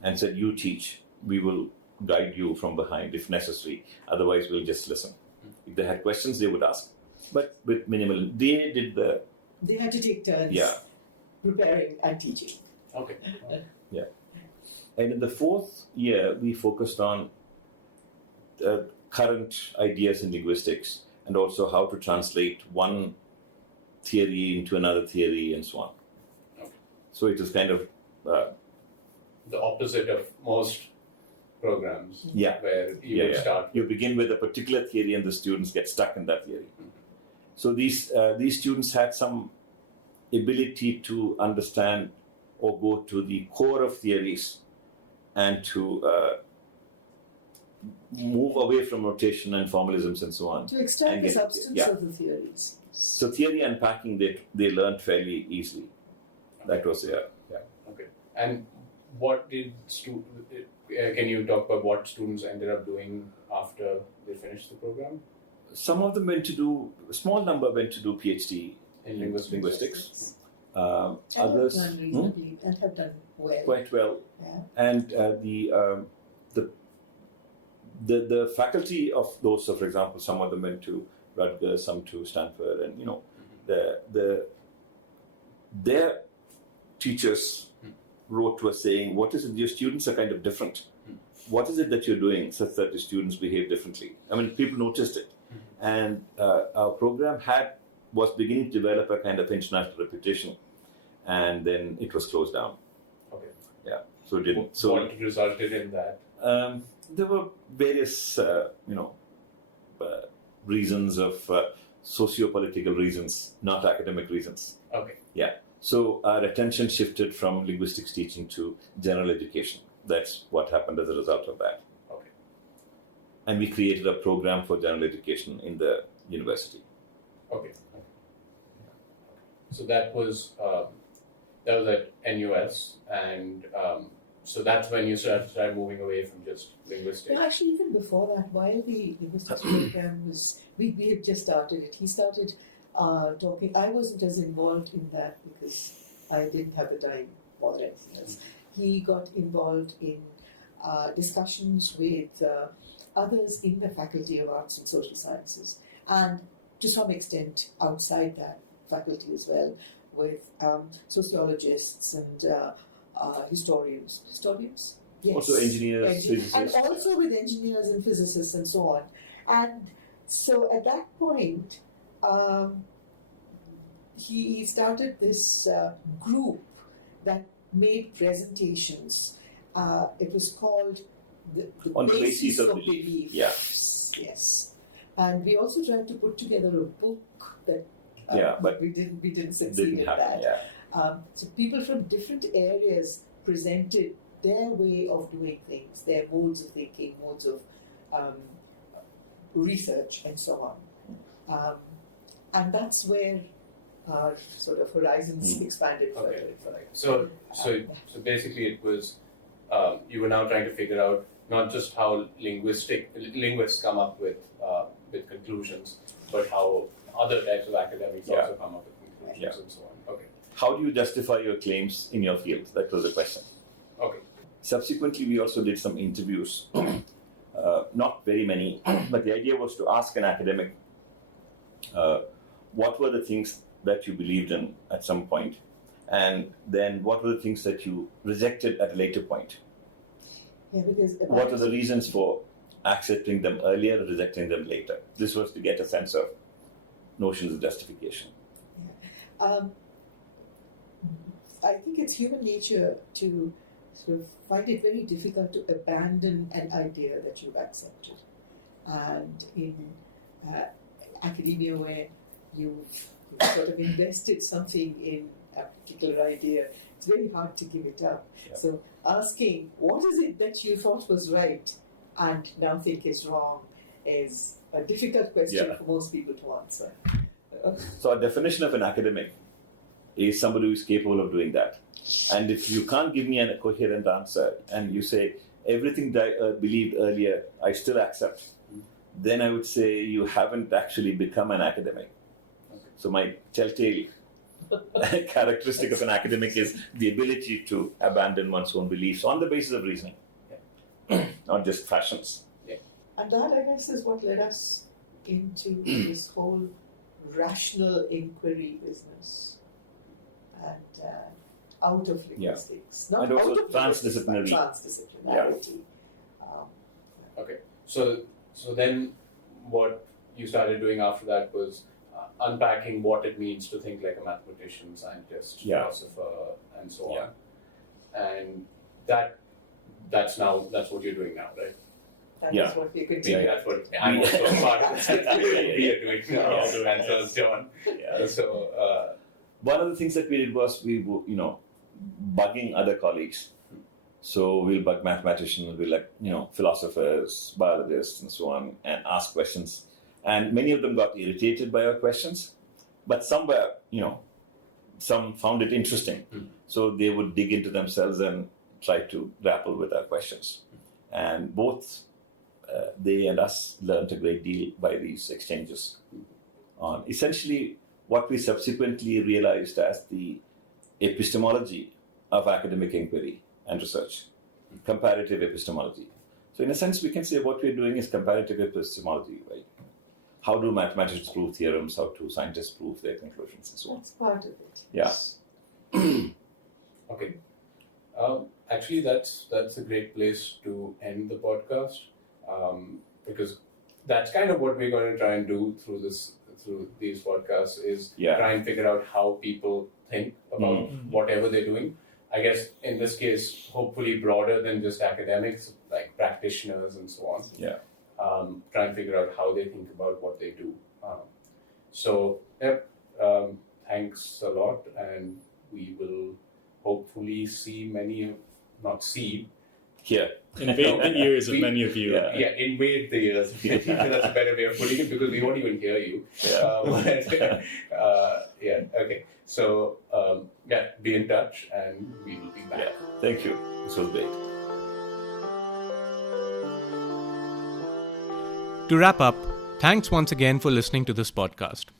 and said, you teach, we will guide you from behind if necessary, otherwise we'll just listen. If they had questions, they would ask, but with minimal. They had to take turns preparing and teaching. Okay. And in the 4th year, we focused on current ideas in linguistics and also how to translate one theory into another theory and so on. Okay. So it is kind of the opposite of most programs, Yeah. where you start. You begin with a particular theory and the students get stuck in that theory. So these students had some ability to understand or go to the core of theories and to move away from notation and formalisms and so on. To extract the substance of the theories. So theory unpacking they learned fairly easily. That was Okay. And what did can you talk about what students ended up doing after they finished the program? Some of them a small number went to do PhD in linguistics. And Others have done reasonably and have done well. Quite well. Yeah. And the faculty of those, so for example, some of them went to Rutgers, some to Stanford, and their teachers wrote to us saying, what is it, your students are kind of different. What is it that you're doing such that the students behave differently? I mean, people noticed it. And our program was beginning to develop a kind of international reputation, and then it was closed down. Okay. Yeah. So it didn't. So what resulted in that? There were various, reasons of socio-political reasons, not academic reasons. Okay. Yeah. So our attention shifted from linguistics teaching to general education. That's what happened as a result of that. Okay. And we created a program for general education in the university. Okay. So that was at NUS, and so that's when you started moving away from just linguistics. No, actually, even before that, while the linguistics program was, we had just started it. He started talking. I wasn't as involved in that because I didn't have the time or anything else. He got involved in discussions with others in the Faculty of Arts and Social Sciences, and to some extent outside that faculty as well, with sociologists and historians. Historians? Yes. Also engineers, physicists. And also with engineers and physicists and so on. And so at that point, he started this group that made presentations. It was called the On the Basis of Belief. Yeah. Yes. And we also tried to put together a book that but we didn't succeed didn't in happen. that. Yeah. So people from different areas presented their way of doing things, their modes of thinking, modes of research, and so on. And that's where our sort of horizons expanded further. So basically, it was you were now trying to figure out not just how linguists come up with conclusions, but how other types of academics also come up with conclusions and so on. Okay. How do you justify your claims in your field? That was the question. Okay. Subsequently, we also did some interviews, not very many, but the idea was to ask an academic what were the things that you believed in at some point, and then what were the things that you rejected at a later point. Yeah, because what are the reasons for accepting them earlier and rejecting them later? This was to get a sense of notions of justification. Yeah. I think it's human nature to sort of find it very difficult to abandon an idea that you've accepted. And in academia, where you've sort of invested something in a particular idea, it's very hard to give it up. Yeah. So asking, what is it that you thought was right and now think is wrong, is a difficult question for most people to answer. So a definition of an academic is somebody who is capable of doing that. And if you can't give me a coherent answer and you say, everything that I believed earlier, I still accept, then I would say you haven't actually become an academic. So my telltale characteristic of an academic is the ability to abandon one's own beliefs on the basis of reasoning, not just fashions. And that, I guess, is what led us into this whole rational inquiry business and out of linguistics. Not and also out of transdisciplinary. Transdisciplinarity. Okay. So then what you started doing after that was unpacking what it means to think like a mathematician, scientist, philosopher, and so on. And that's what you're doing now, right? That is what we continue. That's what I'm also a part of that. We are doing now, and so is John. So one of the things that we did was we were, bugging other colleagues. So we'll bug mathematicians, we'll philosophers, biologists, and so on, and ask questions. And many of them got irritated by our questions, but some were, some found it interesting. So they would dig into themselves and try to grapple with our questions. And both they and us learned a great deal by these exchanges on essentially what we subsequently realized as the epistemology of academic inquiry and research, comparative epistemology. So in a sense, we can say what we're doing is comparative epistemology, right? How do mathematicians prove theorems? How do scientists prove their conclusions and so on? That's part of it. Yeah. Okay. Actually, that's a great place to end the podcast, because that's kind of what we're going to try and do through these podcasts is try and figure out how people think about whatever they're doing. I guess in this case, hopefully broader than just academics, like practitioners and so on. Yeah. Try and figure out how they think about what they do. Thanks a lot, and we will hopefully see Here. Invade the ears of many of you. Invade the ears. That's a better way of putting it, because we won't even hear you. Okay. So, be in touch, and we will be back. Yeah. Thank you. This was great. To wrap up, thanks once again for listening to this podcast.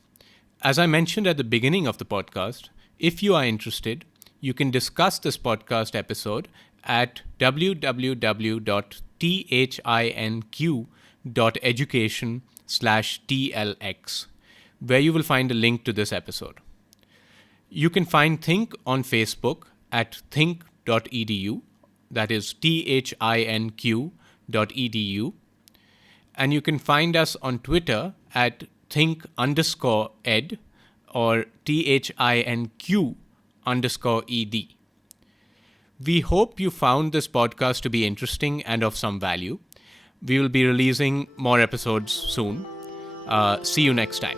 As I mentioned at the beginning of the podcast, if you are interested, you can discuss this podcast episode at www.thinq.education/TLX, where you will find a link to this episode. You can find Think on Facebook at think.edu, that is thinq.edu, and you can find us on Twitter at think_ed or thinq_ed. We hope you found this podcast to be interesting and of some value. We will be releasing more episodes soon. See you next time.